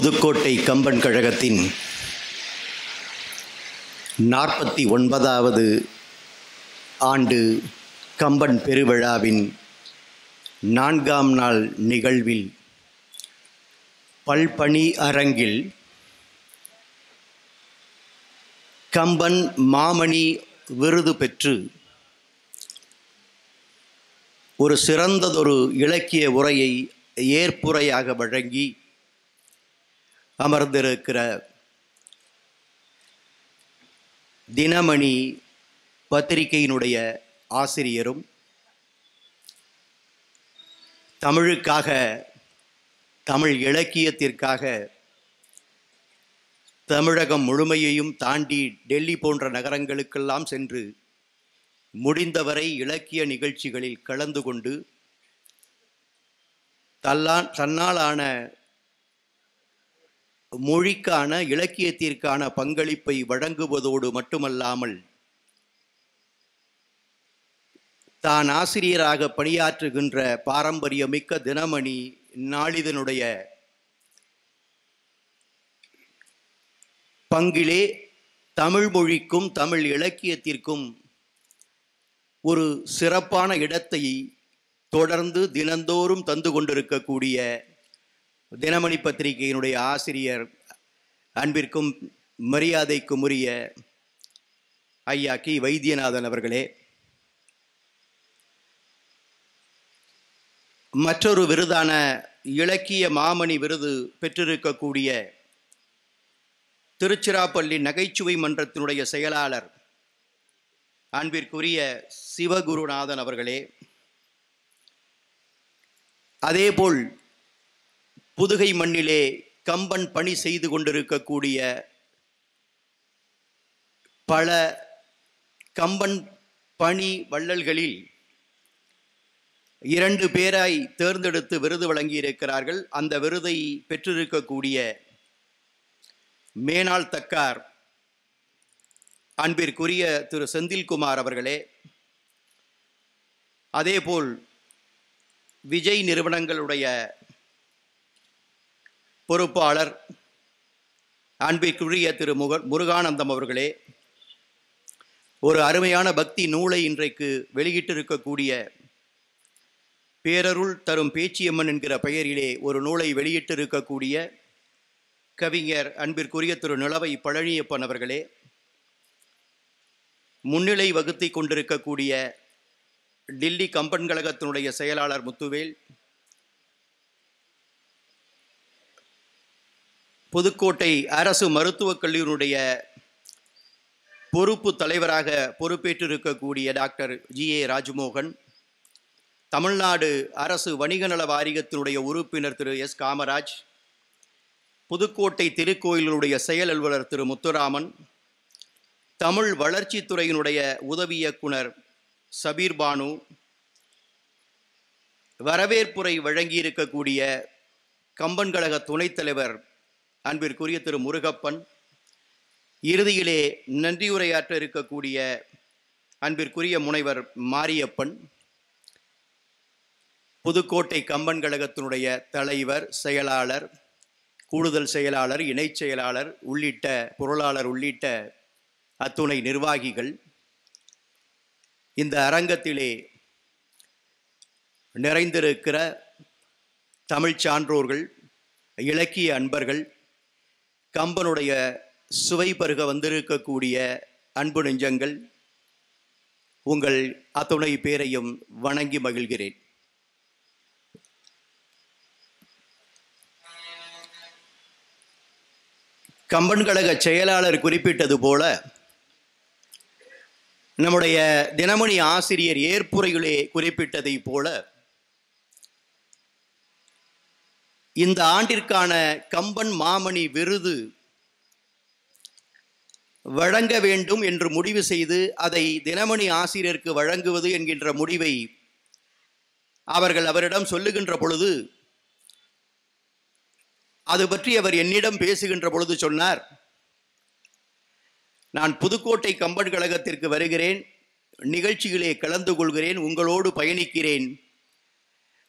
புதுக்கோட்டை கம்பன் கழகத்தின் 49வது ஆண்டு கம்பன் பெருவிழாவின் 4ஆம் நாள் நிகழ்வில் பல்பணி அரங்கில் கம்பன் மாமணி விருது பெற்று ஒரு சிறந்ததொரு இலக்கிய உரையை ஏற்புரையாக வழங்கி அமர்ந்திருக்கிற தினமணி பத்திரிகையினுடைய ஆசிரியரும் தமிழுக்காக, தமிழ் இலக்கியத்திற்காக தமிழகம் முழுமையையும் தாண்டி டெல்லி போன்ற நகரங்களுக்கெல்லாம் சென்று முடிந்தவரை இலக்கிய நிகழ்ச்சிகளில் கலந்து கொண்டு தன்னாலான மொழிக்கான, இலக்கியத்திற்கான பங்களிப்பை வழங்குவதோடு மட்டுமல்லாமல் தான் ஆசிரியராக பணியாற்றுகின்ற பாரம்பரியமிக்க தினமணி நாளிதனுடைய பங்கிலே தமிழ் மொழிக்கும் தமிழ் இலக்கியத்திற்கும் ஒரு சிறப்பான இடத்தை தொடர்ந்து தினந்தோறும் தந்து கொண்டிருக்கக்கூடிய தினமணி பத்திரிகையினுடைய ஆசிரியர், அன்பிற்கும் மரியாதைக்கும் உரிய ஐயா கி வைத்தியநாதன் அவர்களே, மற்றொரு விருதான இலக்கிய மாமணி விருது பெற்றிருக்கக்கூடிய திருச்சிராப்பள்ளி நகைச்சுவை மன்றத்தினுடைய செயலாளர் அன்பிற்குரிய சிவகுருநாதன் அவர்களே, அதேபோல் புதுகை மண்ணிலே கம்பன் பணி செய்து கொண்டிருக்கக்கூடிய பல கம்பன் பணி வள்ளல்களில் 2 பேரை தேர்ந்தெடுத்து விருது வழங்கியிருக்கிறார்கள். அந்த விருதை பெற்றிருக்கக்கூடிய மேனாள் தக்கார் அன்பிற்குரிய திரு செந்தில்குமார் அவர்களே, அதேபோல் விஜய் நிறுவனங்களுடைய பொறுப்பாளர் அன்பிற்குரிய திரு முருகானந்தம் அவர்களே, ஒரு அருமையான பக்தி நூலை இன்றைக்கு வெளியிட்டிருக்கக்கூடிய பேரருள் தரும் பேச்சியம்மன் என்கிற பெயரிலே ஒரு நூலை வெளியிட்டிருக்கக்கூடிய கவிஞர் அன்பிற்குரிய திரு நிலவை பழனியப்பன் அவர்களே, முன்னிலை வகுத்தி கொண்டிருக்கக்கூடிய டில்லி கம்பன் கழகத்தினுடைய செயலாளர் முத்துவேல், புதுக்கோட்டை அரசு மருத்துவக் கல்லூரியினுடைய பொறுப்பு தலைவராக பொறுப்பேற்றிருக்கக்கூடிய டாக்டர் ஜி.ஏ. ராஜ்மோகன், தமிழ்நாடு அரசு வணிக நல வாரியத்தினுடைய உறுப்பினர் திரு எஸ். காமராஜ், புதுக்கோட்டை திருக்கோயிலுடைய செயல் அலுவலர் திரு முத்துராமன், தமிழ் வளர்ச்சித்துறையினுடைய உதவி இயக்குனர் சபீர் பானு, வரவேற்புரை வழங்கியிருக்கக்கூடிய கம்பன் கழக துணைத் தலைவர் அன்பிற்குரிய திரு முருகப்பன், இறுதியிலே நன்றியுரையாற்ற இருக்கக்கூடிய அன்பிற்குரிய முனைவர் மாரியப்பன், புதுக்கோட்டை கம்பன் கழகத்தினுடைய தலைவர், செயலாளர், கூடுதல் செயலாளர், இணைச் செயலாளர் உள்ளிட்ட பொருளாளர் உள்ளிட்ட அத்துணை நிர்வாகிகள், இந்த அரங்கத்திலே நிறைந்திருக்கிற தமிழ் சான்றோர்கள், இலக்கிய அன்பர்கள், கம்பனுடைய சுவை பருக வந்திருக்கக்கூடிய அன்பு நெஞ்சங்கள், உங்கள் அத்துணை பேரையும் வணங்கி மகிழ்கிறேன். கம்பன் கழக செயலாளர் குறிப்பிட்டது போல, நம்முடைய தினமணி ஆசிரியர் ஏற்புரைகளே குறிப்பிட்டதை போல, இந்த ஆண்டிற்கான கம்பன் மாமணி விருது வழங்க வேண்டும் என்று முடிவு செய்து அதை தினமணி ஆசிரியருக்கு வழங்குவது என்கின்ற முடிவை அவரிடம் சொல்லுகின்ற பொழுது, அது பற்றி அவர் என்னிடம் பேசுகின்ற பொழுது சொன்னார், நான் புதுக்கோட்டை கம்பன் கழகத்திற்கு வருகிறேன், நிகழ்ச்சிகளே கலந்து கொள்கிறேன், உங்களோடு பயணிக்கிறேன்,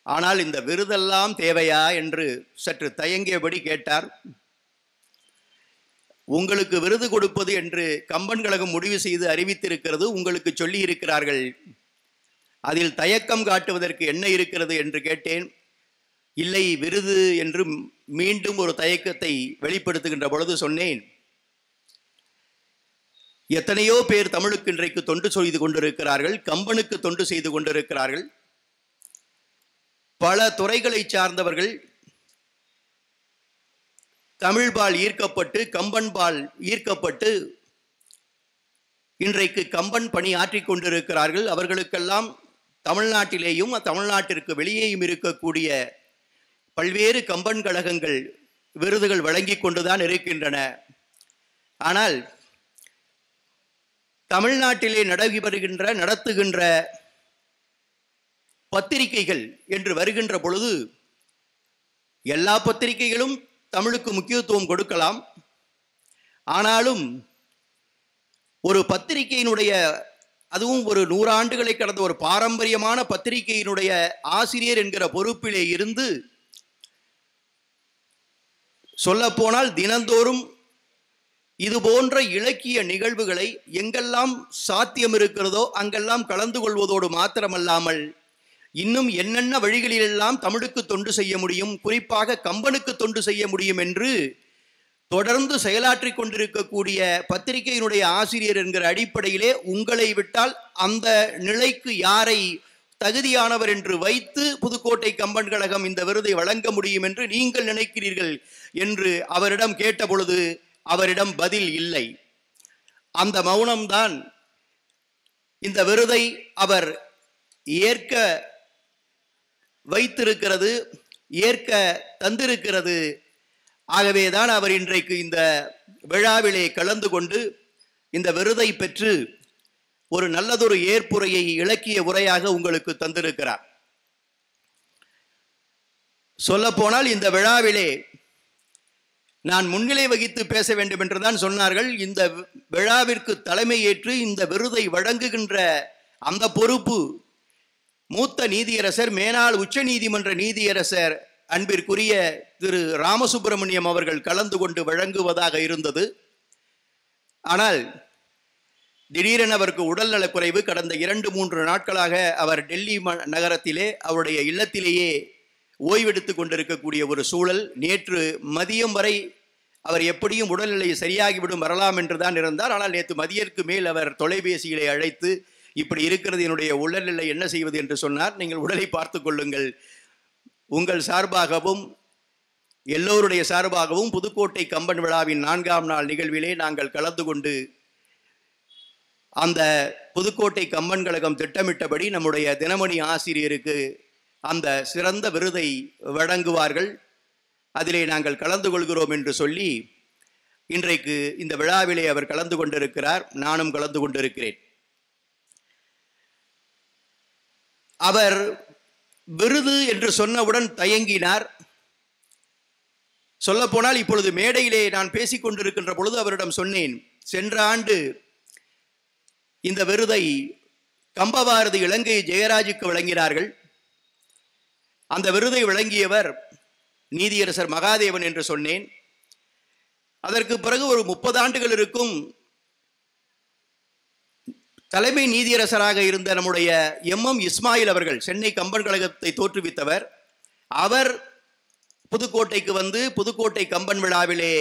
ஆனால் இந்த விருதெல்லாம் தேவையா என்று சற்று தயங்கியபடி கேட்டார். உங்களுக்கு விருது கொடுப்பது என்று கம்பன் கழகம் முடிவு செய்து அறிவித்திருக்கிறது, உங்களுக்கு சொல்லி இருக்கிறார்கள். அதில் தயக்கம் காட்டுவதற்கு என்ன இருக்கிறது என்று கேட்டேன். இல்லை, விருது என்று மீண்டும் ஒரு தயக்கத்தை வெளிப்படுத்துகின்ற பொழுது சொன்னேன், எத்தனையோ பேர் தமிழுக்கு இன்றைக்கு தொண்டு செய்து கொண்டிருக்கிறார்கள், கம்பனுக்கு தொண்டு செய்து கொண்டிருக்கிறார்கள். பல துறைகளை சார்ந்தவர்கள் தமிழ்பால் ஈர்க்கப்பட்டு கம்பன்பால் ஈர்க்கப்பட்டு இன்றைக்கு கம்பன் பணி ஆற்றிக் கொண்டிருக்கிறார்கள். அவர்களுக்கெல்லாம் தமிழ்நாட்டிலேயும் தமிழ்நாட்டிற்கு வெளியேயும் இருக்கக்கூடிய பல்வேறு கம்பன் கழகங்கள் விருதுகள் வழங்கி கொண்டுதான் இருக்கின்றன. ஆனால் தமிழ்நாட்டிலே நடத்துகின்ற பத்திரிகைகள் என்று வருகின்ற பொழுது எல்லா பத்திரிகைகளும் தமிழுக்கு முக்கியத்துவம் கொடுக்கலாம். ஆனாலும் ஒரு பத்திரிகையினுடைய, அதுவும் ஒரு 100 ஆண்டுகளை கடந்த ஒரு பாரம்பரியமான பத்திரிகையினுடைய ஆசிரியர் என்கிற பொறுப்பிலே இருந்து சொல்லப்போனால் தினந்தோறும் இது போன்ற இலக்கிய நிகழ்வுகளை எங்கெல்லாம் சாத்தியம் இருக்கிறதோ அங்கெல்லாம் கலந்து கொள்வதோடு மாத்திரமல்லாமல் இன்னும் என்னென்ன வழிகளிலெல்லாம் தமிழுக்கு தொண்டு செய்ய முடியும், குறிப்பாக கம்பனுக்கு தொண்டு செய்ய முடியும் என்று தொடர்ந்து செயலாற்றிக் கொண்டிருக்கக்கூடிய பத்திரிகையினுடைய ஆசிரியர் என்கிற அடிப்படையிலே உங்களை விட்டால் அந்த நிலைக்கு யாரை தகுதியானவர் என்று வைத்து புதுக்கோட்டை கம்பன் கழகம் இந்த விருதை வழங்க முடியும் என்று நீங்கள் நினைக்கிறீர்கள் என்று அவரிடம் கேட்ட பொழுது அவரிடம் பதில் இல்லை. அந்த மௌனம்தான் இந்த விருதை அவர் ஏற்க வைத்திருக்கிறது, ஏற்க தந்திருக்கிறது. ஆகவேதான் அவர் இன்றைக்கு இந்த விழாவிலே கலந்து கொண்டு இந்த விருதை பெற்று ஒரு நல்லதொரு ஏற்புரையை இலக்கிய உரையாக உங்களுக்கு தந்திருக்கிறார். சொல்லப்போனால் இந்த விழாவிலே நான் முன்னிலை வகித்து பேச வேண்டும் என்றுதான் சொன்னார்கள். இந்த விழாவிற்கு தலைமை ஏற்று இந்த விருதை வழங்குகின்ற அந்த பொறுப்பு மூத்த நீதியரசர், மேனாள் உச்ச நீதிமன்ற நீதியரசர் அன்பிற்குரிய திரு ராமசுப்பிரமணியம் அவர்கள் கலந்து கொண்டு வழங்குவதாக இருந்தது. ஆனால் திடீரென அவருக்கு உடல்நலக்குறைவு. கடந்த 2-3 நாட்களாக அவர் டெல்லி நகரத்திலே அவருடைய இல்லத்திலேயே ஓய்வெடுத்து கொண்டிருக்கக்கூடிய ஒரு சூழல். நேற்று மதியம் வரை அவர் எப்படியும் உடல்நிலை சரியாகிவிடும் வரலாம் என்றுதான் இருந்தார். ஆனால் நேற்று மதியத்திற்கு மேல் அவர் தொலைபேசியிலே அழைத்து இப்படி இருக்கிறது, என்னுடைய உடல்நிலை என்ன செய்வது என்று சொன்னார். நீங்கள் உடலை பார்த்து கொள்ளுங்கள், உங்கள் சார்பாகவும் எல்லோருடைய சார்பாகவும் புதுக்கோட்டை கம்பன் விழாவின் 4ஆம் நாள் நிகழ்விலே நாங்கள் கலந்து கொண்டு அந்த புதுக்கோட்டை கம்பன் கழகம் திட்டமிட்டபடி நம்முடைய தினமணி ஆசிரியருக்கு அந்த சிறந்த விருதை வழங்குவார்கள், அதிலே நாங்கள் கலந்து கொள்கிறோம் என்று சொல்லி இன்றைக்கு இந்த விழாவிலே அவர் கலந்து கொண்டிருக்கிறார். நானும் கலந்து கொண்டிருக்கிறேன். அவர் விருது என்று சொன்னவுடன் தயங்கினார். சொல்லப்போனால் இப்பொழுது மேடையிலே நான் பேசிக் கொண்டிருக்கின்ற பொழுது அவரிடம் சொன்னேன், சென்ற ஆண்டு இந்த விருதை கம்பபாரதி இலங்கை ஜெயராஜுக்கு வழங்கினார்கள். அந்த விருதை வழங்கியவர் நீதியரசர் மகாதேவன் என்று சொன்னேன். அதற்கு பிறகு ஒரு 30 ஆண்டுகள் இருக்கும் தலைமை நீதியரசராக இருந்த நம்முடைய MM இஸ்மாயில் அவர்கள், சென்னை கம்பன் கழகத்தை தோற்றுவித்தவர், அவர் புதுக்கோட்டைக்கு வந்து புதுக்கோட்டை கம்பன் விழாவிலே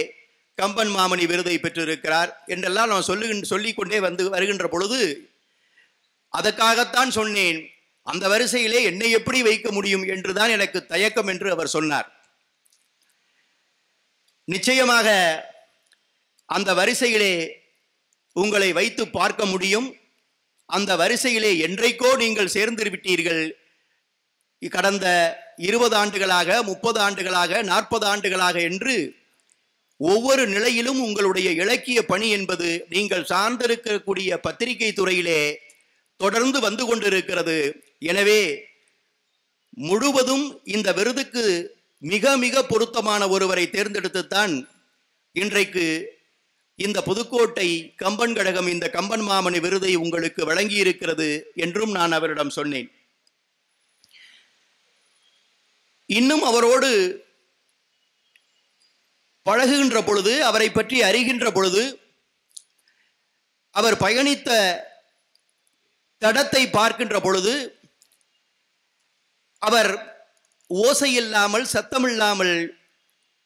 கம்பன் மாமணி விருதை பெற்றிருக்கிறார் என்றெல்லாம் நான் சொல்லிக்கொண்டே வருகின்ற பொழுது அதற்காகத்தான் சொன்னேன், அந்த வரிசையிலே என்னை எப்படி வைக்க முடியும் என்றுதான் எனக்கு தயக்கம் என்று அவர் சொன்னார். நிச்சயமாக அந்த வரிசையிலே உங்களை வைத்து பார்க்க முடியும். அந்த வரிசையிலே என்றைக்கோ நீங்கள் சேர்ந்துவிட்டீர்கள். கடந்த 20 ஆண்டுகளாக, 30 ஆண்டுகளாக, 40 ஆண்டுகளாக என்று ஒவ்வொரு நிலையிலும் உங்களுடைய இலக்கிய பணி என்பது நீங்கள் சார்ந்திருக்கக்கூடிய பத்திரிகை துறையிலே தொடர்ந்து வந்து கொண்டிருக்கிறது. எனவே முழுவதும் இந்த விருதுக்கு மிக மிக பொருத்தமான ஒருவரை தேர்ந்தெடுத்துத்தான் இன்றைக்கு இந்த புதுக்கோட்டை கம்பன் கழகம் இந்த கம்பன் மாமணி விருதை உங்களுக்கு வழங்கி இருக்கிறது என்றும் நான் அவரிடம் சொன்னேன். இன்னும் அவரோடு பழகுகின்ற பொழுது, அவரை பற்றி அறிகின்ற பொழுது, அவர் பயணித்த தடத்தை பார்க்கின்ற பொழுது, அவர் ஓசையில்லாமல் சத்தமில்லாமல்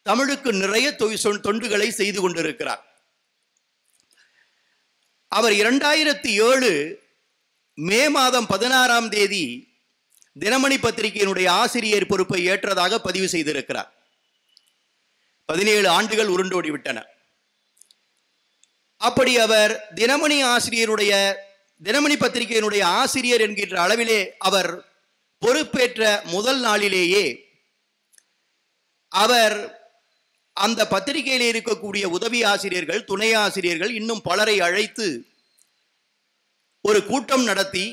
தமிழுக்கு நிறைய தொண்டுகளை செய்து கொண்டிருக்கிறார். அவர் 2007 மே மாதம் 16ஆம் தேதி தினமணி பத்திரிகையினுடைய ஆசிரியர் பொறுப்பை ஏற்றதாக பதிவு செய்திருக்கிறார். 17 ஆண்டுகள் உருண்டோடிவிட்டன. அப்படி அவர் தினமணி பத்திரிகையினுடைய ஆசிரியர் என்கின்ற அளவிலே அவர் பொறுப்பேற்ற முதல் நாளிலேயே அவர் அந்த பத்திரிகையில் இருக்கக்கூடிய உதவி ஆசிரியர்கள், துணை ஆசிரியர்கள், இன்னும் பலரை அழைத்து ஒரு கூட்டம் நடத்தி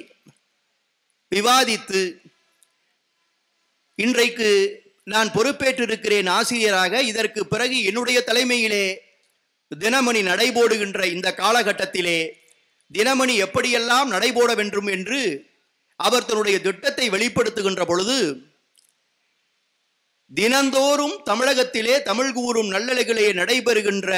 விவாதித்து, இன்றைக்கு நான் பொறுப்பேற்றிருக்கிறேன் ஆசிரியராக, இதற்கு பிறகு என்னுடைய தலைமையிலே தினமணி நடைபோடுகின்ற இந்த காலகட்டத்திலே தினமணி எப்படியெல்லாம் நடைபோட வேண்டும் என்று அவர் தன்னுடைய திட்டத்தை வெளிப்படுத்துகின்ற பொழுது, தினந்தோறும் தமிழகத்திலே தமிழ் கூறும் நல்லலைகளே நடைபெறுகின்ற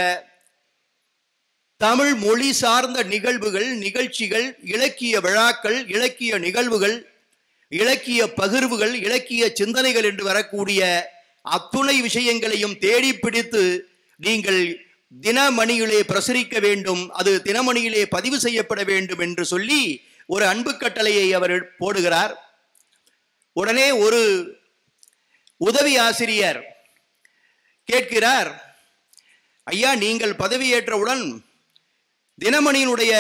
தமிழ் மொழி சார்ந்த நிகழ்வுகள், நிகழ்ச்சிகள், இலக்கிய விழாக்கள், இலக்கிய நிகழ்வுகள், இலக்கிய பகிர்வுகள், இலக்கிய சிந்தனைகள் என்று வரக்கூடிய அத்துணை விஷயங்களையும் தேடி பிடித்து நீங்கள் தினமணியிலே பிரசுரிக்க வேண்டும், அது தினமணியிலே பதிவு செய்யப்பட வேண்டும் என்று சொல்லி ஒரு அன்பு கட்டளையை அவர் போடுகிறார். உடனே ஒரு உதவி ஆசிரியர் கேட்கிறார், ஐயா, நீங்கள் பதவியேற்றவுடன் தினமணியினுடைய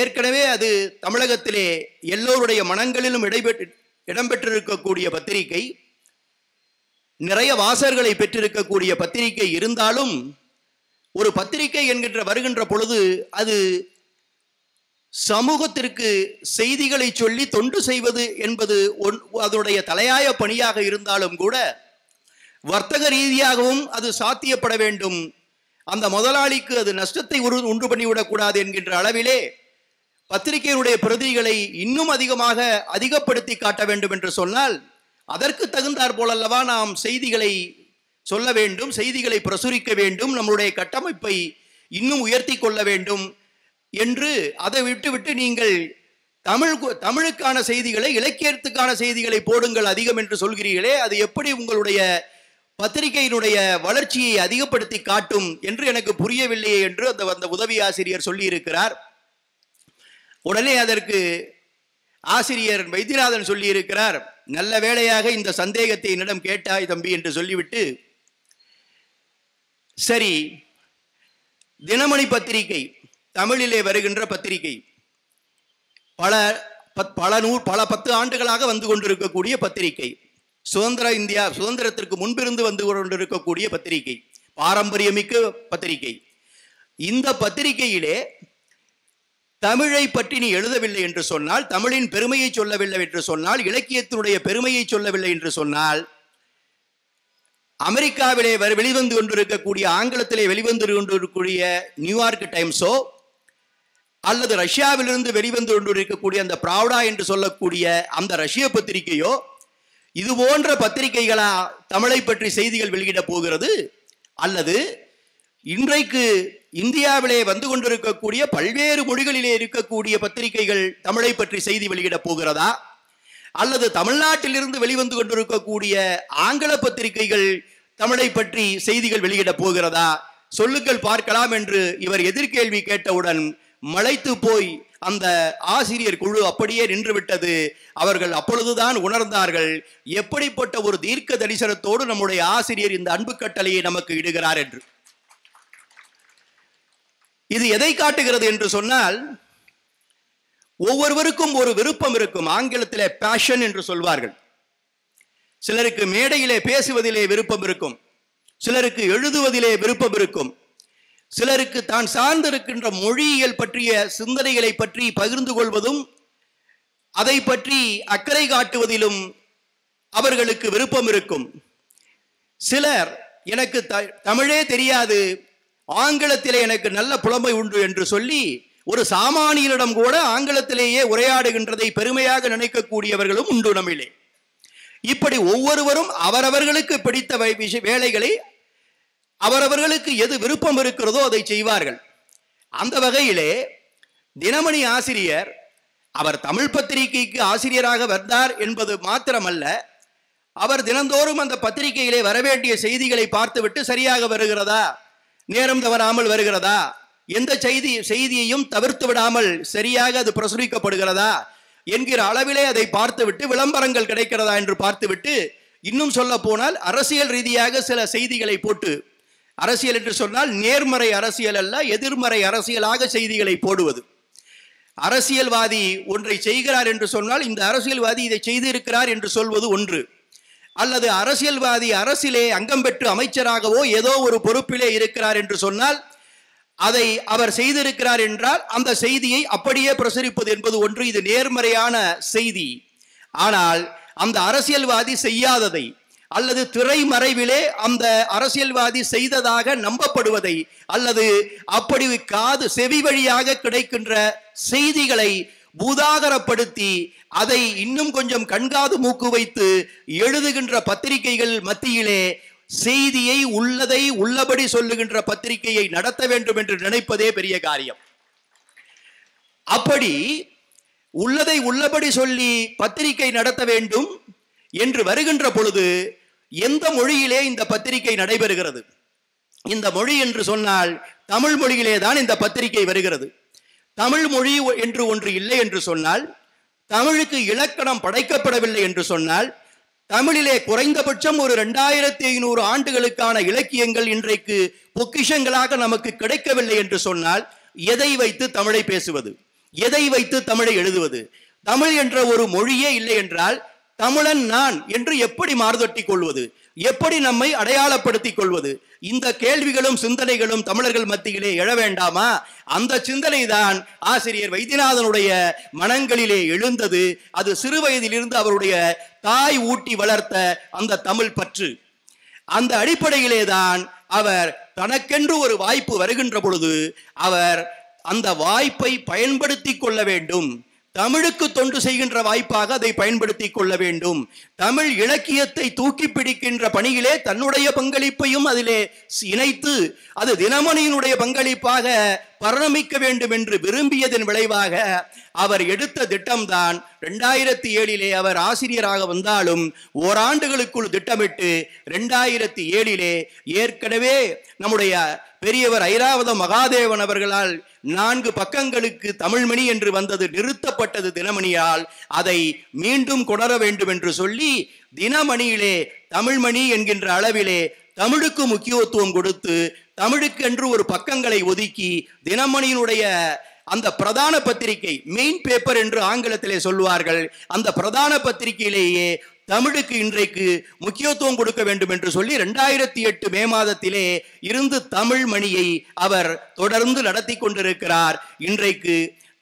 ஏற்கனவே அது தமிழகத்திலே எல்லோருடைய மனங்களிலும் இடம்பெற்றிருக்கக்கூடிய பத்திரிகை, நிறைய வாசகர்களை பெற்றிருக்கக்கூடிய பத்திரிகை இருந்தாலும், ஒரு பத்திரிகை என்கின்ற வருகின்ற பொழுது அது சமூகத்திற்கு செய்திகளை சொல்லி தொண்டு செய்வது என்பது அதனுடைய தலையாய பணியாக இருந்தாலும் கூட வர்த்தக ரீதியாகவும் அது சாத்தியப்பட வேண்டும், அந்த முதலாளிக்கு அது நஷ்டத்தை உண்டு பண்ணிவிடக்கூடாது என்கின்ற அளவிலே பத்திரிகையினுடைய பிரதிகளை இன்னும் அதிகப்படுத்தி காட்ட வேண்டும் என்று சொன்னால், அதற்கு தகுந்தாற் போலல்லவா நாம் செய்திகளை சொல்ல வேண்டும், செய்திகளை பிரசுரிக்க வேண்டும், நம்முடைய கட்டமைப்பை இன்னும் உயர்த்தி கொள்ள வேண்டும் என்று அதை விட்டுவிட்டு நீங்கள் தமிழுக்கான செய்திகளை, இலக்கியத்துக்கான செய்திகளை போடுங்கள் அதிகம் என்று சொல்கிறீர்களே, அது எப்படி உங்களுடைய பத்திரிகையினுடைய வளர்ச்சியை அதிகப்படுத்தி காட்டும் என்று எனக்கு புரியவில்லையே என்று அந்த உதவி ஆசிரியர் சொல்லி இருக்கிறார். உடனே அதற்கு ஆசிரியர் வைத்தியநாதன் சொல்லி இருக்கிறார், நல்ல வேளையாக இந்த சந்தேகத்தை என்னிடம் கேட்டாய் தம்பி என்று சொல்லிவிட்டு, சரி, தினமணி பத்திரிகை தமிழிலே வருகின்ற பத்திரிகை, பல 10 ஆண்டுகளாக வந்து கொண்டிருக்கக்கூடிய பத்திரிகை, சுதந்திரத்திற்கு முன்பிருந்து வந்து கொண்டிருக்கக்கூடிய பத்திரிகை, பாரம்பரியமிக்க பத்திரிகை. இந்த பத்திரிகையிலே தமிழை பற்றி நீ எழுதவில்லை என்று சொன்னால், தமிழின் பெருமையை சொல்லவில்லை என்று சொன்னால், இலக்கியத்தினுடைய பெருமையை சொல்லவில்லை என்று சொன்னால், அமெரிக்காவிலே வெளிவந்து கொண்டிருக்கக்கூடிய, ஆங்கிலத்திலே வெளிவந்து கொண்டிருக்கக்கூடிய நியூயார்க் டைம்ஸோ அல்லது ரஷ்யாவிலிருந்து வெளிவந்து கொண்டிருக்கக்கூடிய அந்த பிராவ்டா என்று சொல்லக்கூடிய அந்த ரஷ்ய பத்திரிகையோ, இது போன்ற பத்திரிகைகளா தமிழை பற்றி செய்திகள் வெளியிட போகிறது? அல்லது இன்றைக்கு இந்தியாவிலே வந்து கொண்டிருக்கக்கூடிய பல்வேறு மொழிகளிலே இருக்கக்கூடிய பத்திரிகைகள் தமிழை பற்றி செய்தி வெளியிட போகிறதா? அல்லது தமிழ்நாட்டிலிருந்து வெளிவந்து கொண்டிருக்கக்கூடிய ஆங்கில பத்திரிகைகள் தமிழை பற்றி செய்திகள் வெளியிட போகிறதா? சொல்லுங்கள் பார்க்கலாம் என்று இவர் எதிர்கேள்வி கேட்டவுடன் மலைத்து போய் அந்த ஆசிரியர் குழு அப்படியே நின்றுவிட்டது. அவர்கள் அப்பொழுதுதான் உணர்ந்தார்கள், எப்படிப்பட்ட ஒரு தீர்க்க தரிசனத்தோடு நம்முடைய ஆசிரியர் இந்த அன்பு கட்டளையை நமக்கு இடுகிறார் என்று. இது எதை காட்டுகிறது என்று சொன்னால், ஒவ்வொருவருக்கும் ஒரு விருப்பம் இருக்கும். ஆங்கிலத்திலே பேஷன் என்று சொல்வார்கள். சிலருக்கு மேடையிலே பேசுவதிலே விருப்பம் இருக்கும், சிலருக்கு எழுதுவதிலே விருப்பம் இருக்கும், சிலருக்கு தான் சார்ந்திருக்கின்ற மொழியியல் பற்றிய சிந்தனைகளை பற்றி பகிர்ந்து கொள்வதும் அதை பற்றி அக்கறை காட்டுவதிலும் அவர்களுக்கு விருப்பம் இருக்கும். சிலர் எனக்கு தமிழே தெரியாது, ஆங்கிலத்திலே எனக்கு நல்ல புலமை உண்டு என்று சொல்லி ஒரு சாமானியனிடம் கூட ஆங்கிலத்திலேயே உரையாடுகின்றதை பெருமையாக நினைக்கக்கூடியவர்களும் உண்டு நம்மிலே. இப்படி ஒவ்வொருவரும் அவரவர்களுக்கு பிடித்த வேலைகளை அவரவர்களுக்கு எது விருப்பம் இருக்கிறதோ அதை செய்வார்கள். அந்த வகையிலே தினமணி ஆசிரியர் அவர் தமிழ் பத்திரிகைக்கு ஆசிரியராக வந்தார் என்பது மாத்திரமல்ல, அவர் தினந்தோறும் அந்த பத்திரிகையிலே வரவேண்டிய செய்திகளை பார்த்துவிட்டு சரியாக வருகிறதா, நேரம் தவறாமல் வருகிறதா, எந்த செய்தியையும் தவிர்த்து விடாமல் சரியாக அது பிரசுரிக்கப்படுகிறதா என்கிற அளவிலே அதை பார்த்துவிட்டு, விளம்பரங்கள் கிடைக்கிறதா என்று பார்த்துவிட்டு, இன்னும் சொல்ல போனால் அரசியல் ரீதியாக சில செய்திகளை போட்டு, அரசியல் என்று சொன்னால் நேர்மறை அரசியல் அல்ல, எதிர்மறை அரசியலாக செய்திகளை போடுவது. அரசியல்வாதி ஒன்றை செய்கிறார் என்று சொன்னால் இந்த அரசியல்வாதி இதை செய்திருக்கிறார் என்று சொல்வது ஒன்று, அல்லது அரசியல்வாதி அரசியலே அங்கம் பெற்று அமைச்சராகவோ ஏதோ ஒரு பொறுப்பிலே இருக்கிறார் என்று சொன்னால் அதை அவர் செய்திருக்கிறார் என்றால் அந்த செய்தியை அப்படியே பிரசுரிப்பது என்பது ஒன்று. இது நேர்மறையான செய்தி. ஆனால் அந்த அரசியல்வாதி செய்யாததை அல்லது திரைமறைவிலே அந்த அரசியல்வாதி செய்ததாக நம்பப்படுவதை அல்லது அப்படி செவி வழியாக கிடைக்கின்ற செய்திகளை பூதாகரப்படுத்தி அதை இன்னும் கொஞ்சம் கண்காது மூக்கு வைத்து எழுதுகின்ற பத்திரிகைகள் மத்தியிலே செய்தியை உள்ளதை உள்ளபடி சொல்லுகின்ற பத்திரிகையை நடத்த வேண்டும் என்று நினைப்பதே பெரிய காரியம். அப்படி உள்ளதை உள்ளபடி சொல்லி பத்திரிகை நடத்த வேண்டும் என்று வருகின்ற பொழுது எந்த மொழியிலே இந்த பத்திரிகை நடைபெறுகிறது? இந்த மொழி என்று சொன்னால் தமிழ் மொழியிலே தான் இந்த பத்திரிகை வருகிறது. தமிழ் மொழி என்று ஒன்று இல்லை என்று சொன்னால், தமிழுக்கு இலக்கணம் படைக்கப்படவில்லை என்று சொன்னால், தமிழிலே குறைந்தபட்சம் ஒரு 2500 ஆண்டுகளுக்கான இலக்கியங்கள் இன்றைக்கு பொக்கிஷங்களாக நமக்கு கிடைக்கவில்லை என்று சொன்னால், எதை வைத்து தமிழை பேசுவது, எதை வைத்து தமிழை எழுதுவது? தமிழ் என்ற ஒரு மொழியே இல்லை என்றால் தமிழன் நான் என்று எப்படி மாறுதட்டிக் கொள்வது, எப்படி நம்மை அடையாளப்படுத்திக் கொள்வது? இந்த கேள்விகளும் சிந்தனைகளும் தமிழர்கள் மத்தியிலே எழ வேண்டாமா? அந்த சிந்தனை தான் ஆசிரியர் வைத்தியநாதனுடைய மனங்களிலே எழுந்தது. அது சிறு வயதிலிருந்து அவருடைய தாய் ஊட்டி வளர்த்த அந்த தமிழ் பற்று. அந்த அடிப்படையிலே தான் அவர் தனக்கென்று ஒரு வாய்ப்பு வருகின்ற பொழுது அவர் அந்த வாய்ப்பை பயன்படுத்தி கொள்ள வேண்டும். தமிழுக்கு தொண்டு செய்கின்ற வாய்ப்பாக அதை பயன்படுத்தி கொள்ள வேண்டும். தமிழ் இலக்கியத்தை தூக்கி பிடிக்கின்ற பணியிலே தன்னுடைய பங்களிப்பையும் அதிலே இணைத்து அது தினமணியினுடைய பங்களிப்பாக பரிணமிக்க வேண்டும் என்று விரும்பியதன் விளைவாக அவர் எடுத்த திட்டம்தான் 2007 அவர் ஆசிரியராக வந்தாலும் ஓராண்டுகளுக்குள் திட்டமிட்டு 2007 ஏற்கனவே நம்முடைய பெரியவர் ஐராவத மகாதேவன் அவர்களால் 4 பக்கங்களுக்கு தமிழ்மணி என்று வந்தது நிறுத்தப்பட்டது தினமணியால். அதை மீண்டும் கொணர வேண்டும் என்று சொல்லி தினமணியிலே தமிழ்மணி என்கின்ற அளவிலே தமிழுக்கு முக்கியத்துவம் கொடுத்து தமிழுக்கு என்று ஒரு பக்கங்களை ஒதுக்கி தினமணியினுடைய அந்த பிரதான பத்திரிகை, மெயின் பேப்பர் என்று ஆங்கிலத்திலே சொல்வார்கள், அந்த பிரதான பத்திரிகையிலேயே தமிழுக்கு இன்றைக்கு முக்கியத்துவம் கொடுக்க வேண்டும் என்று சொல்லி 2008 மே மாதத்திலே இருந்து தமிழ் மணியை அவர் தொடர்ந்து நடத்தி கொண்டிருக்கிறார். இன்றைக்கு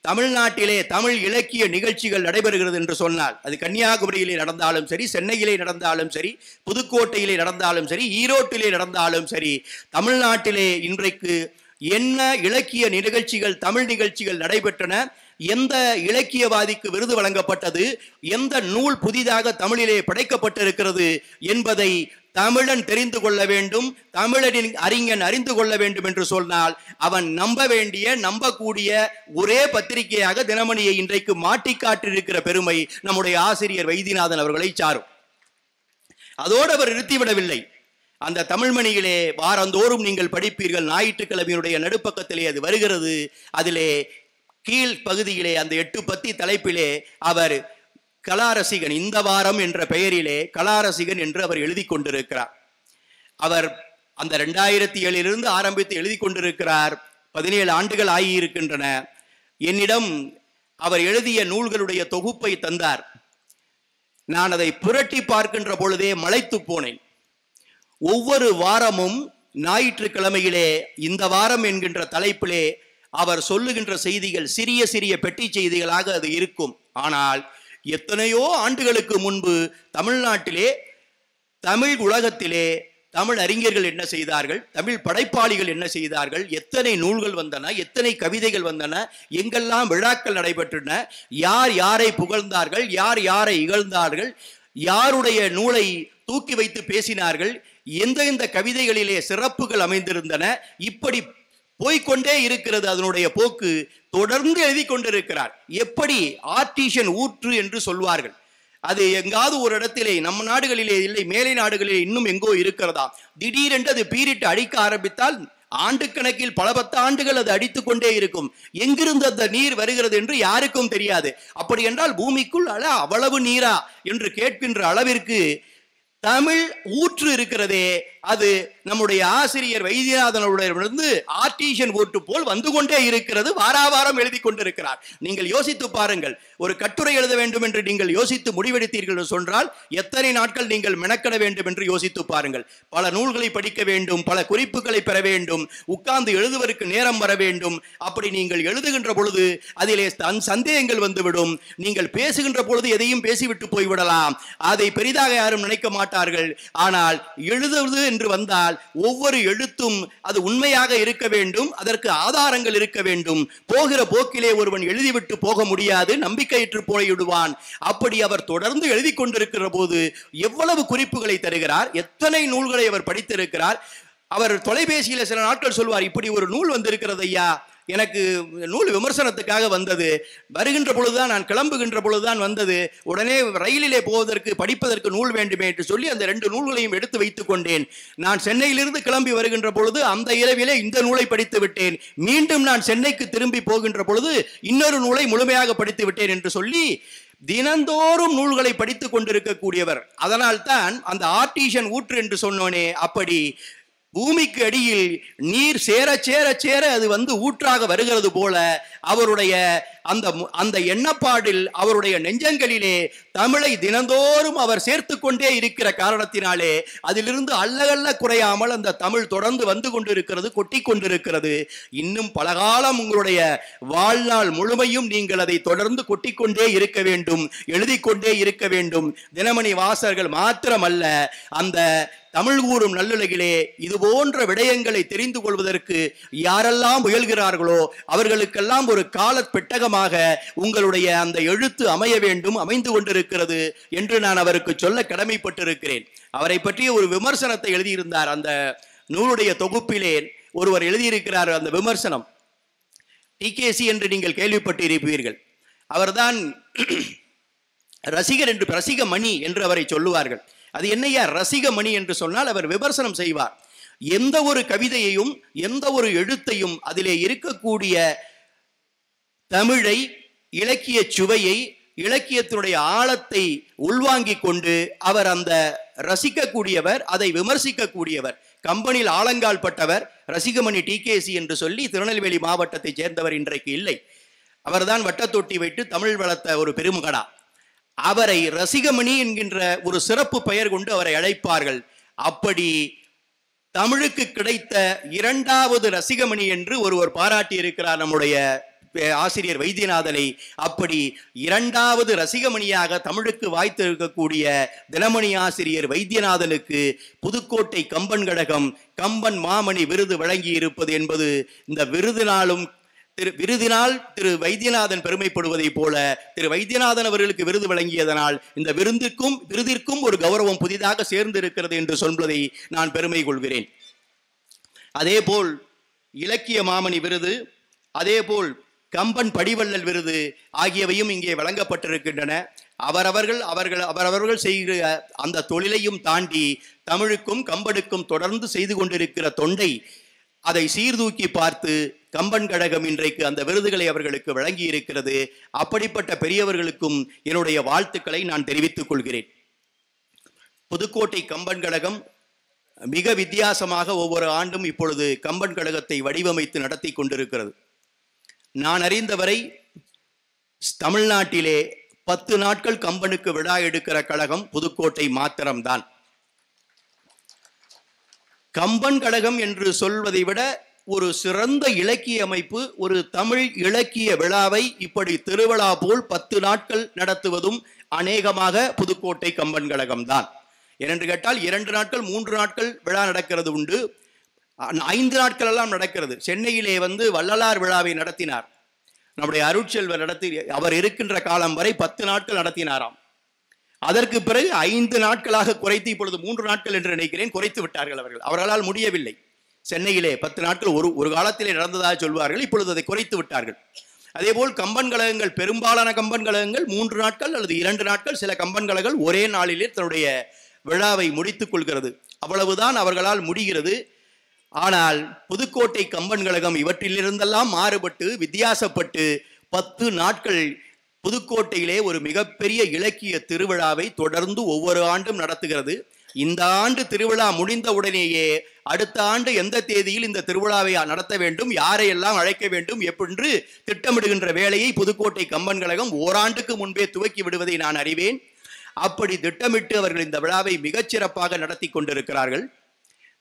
தமிழ்நாட்டிலே தமிழ் இலக்கிய நிகழ்ச்சிகள் நடைபெறுகிறது என்று சொன்னால், அது கன்னியாகுமரியிலே நடந்தாலும் சரி, சென்னையிலே நடந்தாலும் சரி, புதுக்கோட்டையிலே நடந்தாலும் சரி, ஈரோட்டிலே நடந்தாலும் சரி, தமிழ்நாட்டிலே இன்றைக்கு என்ன இலக்கிய நிகழ்ச்சிகள், தமிழ் நிகழ்ச்சிகள் நடைபெற்றன, எந்த இலக்கியவாதிக்கு விருது வழங்கப்பட்டது, எந்த நூல் புதிதாக தமிழிலே படைக்கப்பட்டிருக்கிறது என்பதை தமிழன் தெரிந்து கொள்ள வேண்டும், தமிழனின் அறிஞன் அறிந்து கொள்ள வேண்டும் என்று சொன்னால் அவன் நம்ப வேண்டிய, நம்பக்கூடிய ஒரே பத்திரிகையாக தினமணியை இன்றைக்கு மாட்டி காட்டியிருக்கிற பெருமை நம்முடைய ஆசிரியர் வைத்தியநாதன் அவர்களை சாரும். அதோடு அவர் நிறுத்திவிடவில்லை. அந்த தமிழ்மணியிலே வாரந்தோறும் நீங்கள் படிப்பீர்கள், ஞாயிற்றுக்கிழமையுடைய நடுப்பக்கத்திலே அது வருகிறது. அதிலே கீழ் பகுதியிலே அந்த 8 பத்தி தலைப்பிலே அவர் கலாரசிகன், இந்த வாரம் என்ற பெயரிலே கலாரசிகன் என்று அவர் எழுதி கொண்டிருக்கிறார். அவர் அந்த 2007 ஆரம்பித்து எழுதி கொண்டிருக்கிறார். 17 ஆண்டுகள் ஆகியிருக்கின்றன. என்னிடம் அவர் எழுதிய நூல்களுடைய தொகுப்பை தந்தார். நான் அதை புரட்டி பார்க்கின்ற பொழுதே மலைத்து போனேன். ஒவ்வொரு வாரமும் ஞாயிற்றுக்கிழமையிலே இந்த வாரம் என்கின்ற தலைப்பிலே அவர் சொல்லுகின்ற செய்திகள் சிறிய சிறிய பெட்டி செய்திகளாக அது இருக்கும். ஆனால் எத்தனையோ ஆண்டுகளுக்கு முன்பு தமிழ்நாட்டிலே, தமிழ் உலகத்திலே தமிழ் அறிஞர்கள் என்ன செய்தார்கள், தமிழ் படைப்பாளிகள் என்ன செய்தார்கள், எத்தனை நூல்கள் வந்தன, எத்தனை கவிதைகள் வந்தன, எங்கெல்லாம் விழாக்கள் நடைபெற்றன, யார் யாரை புகழ்ந்தார்கள், யார் யாரை இகழ்ந்தார்கள், யாருடைய நூலை தூக்கி வைத்து பேசினார்கள். எந்தெந்த கவிதைகளிலே சிறப்புகள் அமைந்திருந்தன, இப்படி போய்கொண்டே இருக்கிறது அதனுடைய போக்கு. தொடர்ந்து எழுதி கொண்டிருக்கிறார். எப்படி ஆர்டிஷன் ஊற்று என்று சொல்வார்கள். அது எங்காவது ஒரு இடத்திலே, நம்ம நாடுகளிலே இல்லை, மேலை நாடுகளிலே இன்னும் எங்கோ இருக்கிறதா, திடீரென்று அது பீரிட்டு அடிக்க ஆரம்பித்தால் ஆண்டு கணக்கில் பல 10 ஆண்டுகள் அது அடித்துக் கொண்டே இருக்கும். எங்கிருந்து அந்த நீர் வருகிறது என்று யாருக்கும் தெரியாது. அப்படி என்றால் பூமிக்குள் அவ்வளவு நீரா என்று கேட்கின்ற அளவிற்கு தமிழ் ஊற்று இருக்கிறதே, அது நம்முடைய ஆசிரியர் வைத்தியநாதனுடைய ஆர்டிஷன் ஊற்று போல் வந்து கொண்டே இருக்கிறது. வாராவாரம் எழுதி கொண்டிருக்கிறார். நீங்கள் யோசித்து பாருங்கள். ஒரு கட்டுரை எழுத வேண்டும் என்று நீங்கள் யோசித்து முடிவெடுத்தீர்கள் சொன்னால் எத்தனை நாட்கள் நீங்கள் மெனக்கட வேண்டும் என்று யோசித்து பாருங்கள். பல நூல்களை படிக்க வேண்டும், பல குறிப்புகளை பெற வேண்டும், உட்கார்ந்து எழுதுவதற்கு நேரம் வர வேண்டும். அப்படி நீங்கள் எழுதுகின்ற பொழுது அதிலே சந்தேகங்கள் வந்துவிடும். நீங்கள் பேசுகின்ற பொழுது எதையும் பேசிவிட்டு போய்விடலாம். அதை பெரிதாக யாரும் நினைக்க மாட்டார்கள். ஆனால் எழுதுவது என்று வந்தால் ஒவ்வொரு எழுத்தும் அது உண்மையாக இருக்க வேண்டும், அதற்கு ஆதாரங்கள் இருக்க வேண்டும். போகிற போக்கிலே ஒருவன் எழுதிவிட்டு போக முடியாது, நம்பிக்கையற்று போய்விடுவான். அப்படி அவர் தொடர்ந்து எழுதி கொண்டிருக்கிற போது எவ்வளவு குறிப்புகளை தருகிறார், எத்தனை நூல்களை அவர் படித்திருக்கிறார். அவர் தொலைபேசியில் சில நாட்கள் சொல்வார், இப்படி ஒரு நூல் வந்திருக்கிறது ஐயா, எனக்கு நூல் விமர்சனத்துக்காக வந்தது, வருகின்ற பொழுதுதான், நான் கிளம்புகின்ற பொழுதுதான் வந்தது, உடனே ரயிலிலே போவதற்கு படிப்பதற்கு நூல் வேண்டுமே என்று சொல்லி அந்த 2 நூல்களையும் எடுத்து வைத்துக் கொண்டேன். நான் சென்னையிலிருந்து கிளம்பி வருகின்ற பொழுது அந்த இரவிலே இந்த நூலை படித்து விட்டேன். மீண்டும் நான் சென்னைக்கு திரும்பி போகின்ற பொழுது இன்னொரு நூலை முழுமையாக படித்து விட்டேன் என்று சொல்லி தினந்தோறும் நூல்களை படித்துக் கொண்டிருக்கக்கூடியவர். அதனால்தான் அந்த ஆர்டிஷன் ஊற்று என்று சொன்னோனே, அப்படி பூமிக்கு அடியில் நீர் சேர சேர சேர அது வந்து ஊற்றாக வருகிறது போல அவருடைய அந்த எண்ணப்பாடில், அவருடைய நெஞ்சங்களிலே தமிழை தினந்தோறும் அவர் சேர்த்து கொண்டே இருக்கிற காரணத்தினாலே அதிலிருந்து அல்லகல்ல குறையாமல் அந்த தமிழ் தொடர்ந்து வந்து கொண்டிருக்கிறது, கொட்டி கொண்டிருக்கிறது. இன்னும் பலகாலம் உங்களுடைய வாழ்நாள் முழுமையும் நீங்கள் அதை தொடர்ந்து கொட்டிக்கொண்டே இருக்க வேண்டும், எழுதி கொண்டே இருக்க வேண்டும். தினமணி வாசகர்கள் மாத்திரமல்ல, அந்த தமிழ் கூறும் நல்லுலகிலே இது போன்ற விடயங்களை தெரிந்து கொள்வதற்கு யாரெல்லாம் முயல்கிறார்களோ அவர்களுக்கெல்லாம் ஒரு கால பெட்டகமாக உங்களுடைய அந்த எழுத்து அமைய வேண்டும், அமைந்து கொண்டிருக்கிறது என்று நான் அவருக்கு சொல்ல கடமைப்பட்டிருக்கிறேன். அவரை பற்றிய ஒரு விமர்சனத்தை எழுதியிருந்தார். அந்த நூலுடைய தொகுப்பிலே ஒருவர் எழுதியிருக்கிறார். அந்த விமர்சனம் டிகேசி என்று நீங்கள் கேள்விப்பட்டிருப்பீர்கள். அவர்தான் ரசிகர் என்று, ரசிகமணி என்று அவரை சொல்லுவார்கள். அது என்னையா ரசிகமணி என்று சொன்னால், அவர் விமர்சனம் செய்வார். எந்த ஒரு கவிதையையும் எந்த ஒரு எழுத்தையும் அதிலே இருக்கக்கூடிய தமிழை, இலக்கிய சுவையை, இலக்கியத்தினுடைய ஆழத்தை உள்வாங்கிக் கொண்டு அவர் அந்த ரசிக்கக்கூடியவர், அதை விமர்சிக்கக்கூடியவர். கம்பனில் ஆலங்கால் பட்டவர் ரசிகமணி டிகேசி என்று சொல்லி திருநெல்வேலி மாவட்டத்தை சேர்ந்தவர் இன்றைக்கு இல்லை. அவர்தான் வட்டத்தொட்டி வைத்து தமிழ் வளர்த்த ஒரு பெருமகடா. அவரை ரசிகமணி என்கின்ற ஒரு சிறப்பு பெயர் கொண்டு அவரை அழைப்பார்கள். அப்படி தமிழுக்கு கிடைத்த 2வது ரசிகமணி என்று ஒருவர் பாராட்டி இருக்கிறார் நம்முடைய ஆசிரியர் வைத்தியநாதனை. அப்படி 2வது ரசிகமணியாக தமிழுக்கு வாய்த்திருக்கக்கூடிய தினமணி ஆசிரியர் வைத்தியநாதனுக்கு புதுக்கோட்டை கம்பன் கழகம் கம்பன் மாமணி விருது வழங்கி இருப்பது என்பது இந்த விருதினால் திரு வைத்தியநாதன் பெருமைப்படுவதை போல திரு வைத்தியநாதன் அவர்களுக்கு விருது வழங்கியதனால் இந்த விருதிற்கும் ஒரு கௌரவம் புதிதாக சேர்ந்து இருக்கிறது என்று சொல்வதை நான் பெருமை கொள்கிறேன். அதே போல் இலக்கிய மாமணி விருது, அதே போல் கம்பன் படிவள்ளல் விருது ஆகியவையும் இங்கே வழங்கப்பட்டிருக்கின்றன. அவரவர்கள் செய்கிற அந்த தொழிலையும் தாண்டி தமிழுக்கும் கம்பனுக்கும் தொடர்ந்து செய்து கொண்டிருக்கிற தொண்டை, அதை சீர்தூக்கி பார்த்து கம்பன் கழகம் இன்றைக்கு அந்த விருதுகளை அவர்களுக்கு வழங்கி இருக்கிறது. அப்படிப்பட்ட பெரியவர்களுக்கும் என்னுடைய வாழ்த்துக்களை நான் தெரிவித்துக் கொள்கிறேன். புதுக்கோட்டை கம்பன் கழகம் மிக வித்தியாசமாக ஒவ்வொரு ஆண்டும் இப்பொழுது கம்பன் கழகத்தை வடிவமைத்து நடத்தி கொண்டிருக்கிறது. நான் அறிந்தவரை தமிழ்நாட்டிலே 10 நாட்கள் கம்பனுக்கு விழா எடுக்கிற கழகம் புதுக்கோட்டை மாத்திரம்தான். கம்பன் கழகம் என்று சொல்வதை விட ஒரு சிறந்த இலக்கிய அமைப்பு, ஒரு தமிழ் இலக்கிய விழாவை இப்படி திருவிழா போல் 10 நாட்கள் நடத்துவதும் அநேகமாக புதுக்கோட்டை கம்பன் கழகம் தான். ஏனென்று கேட்டால் 2 நாட்கள் 3 நாட்கள் விழா நடக்கிறது உண்டு, 5 நாட்கள் எல்லாம் நடக்கிறது. சென்னையிலே வள்ளலார் விழாவை நடத்தினார் நம்முடைய அருட்செல்வர், அவர் இருக்கின்ற காலம் வரை 10 நாட்கள் நடத்தினாராம். அதற்கு பிறகு 5 நாட்களாக குறைத்து இப்பொழுது 3 நாட்கள் என்று நினைக்கிறேன் குறைத்து விட்டார்கள் அவர்களால் முடியவில்லை. சென்னையிலே 10 நாட்கள் ஒரு காலத்திலே நடந்ததாக சொல்வார்கள், இப்பொழுது அதை குறைத்து விட்டார்கள். அதேபோல் கம்பன் கழகங்கள், பெரும்பாலான கம்பன் கழகங்கள் 3 நாட்கள் அல்லது 2 நாட்கள், சில கம்பன் கழகங்கள் ஒரே நாளிலே தன்னுடைய விழாவை முடித்துக் கொள்கிறது. அவ்வளவுதான் அவர்களால் முடிகிறது. ஆனால் புதுக்கோட்டை கம்பன் கழகம் இவற்றிலிருந்தெல்லாம் மாறுபட்டு வித்தியாசப்பட்டு 10 நாட்கள் புதுக்கோட்டையிலே ஒரு மிகப்பெரிய இலக்கிய திருவிழாவை தொடர்ந்து ஒவ்வொரு ஆண்டும் நடத்துகிறது. இந்த ஆண்டு திருவிழா முடிந்த உடனேயே அடுத்த ஆண்டு எந்த தேதியில் இந்த திருவிழாவை நடத்த வேண்டும், யாரையெல்லாம் அழைக்க வேண்டும் என்று திட்டமிடுகின்ற வேலையை புதுக்கோட்டை கம்பன் கழகம் ஓராண்டுக்கு முன்பே துவக்கி விடுவதை நான் அறிவேன். அப்படி திட்டமிட்டு அவர்கள் இந்த விழாவை மிகச்சிறப்பாக நடத்தி கொண்டிருக்கிறார்கள்.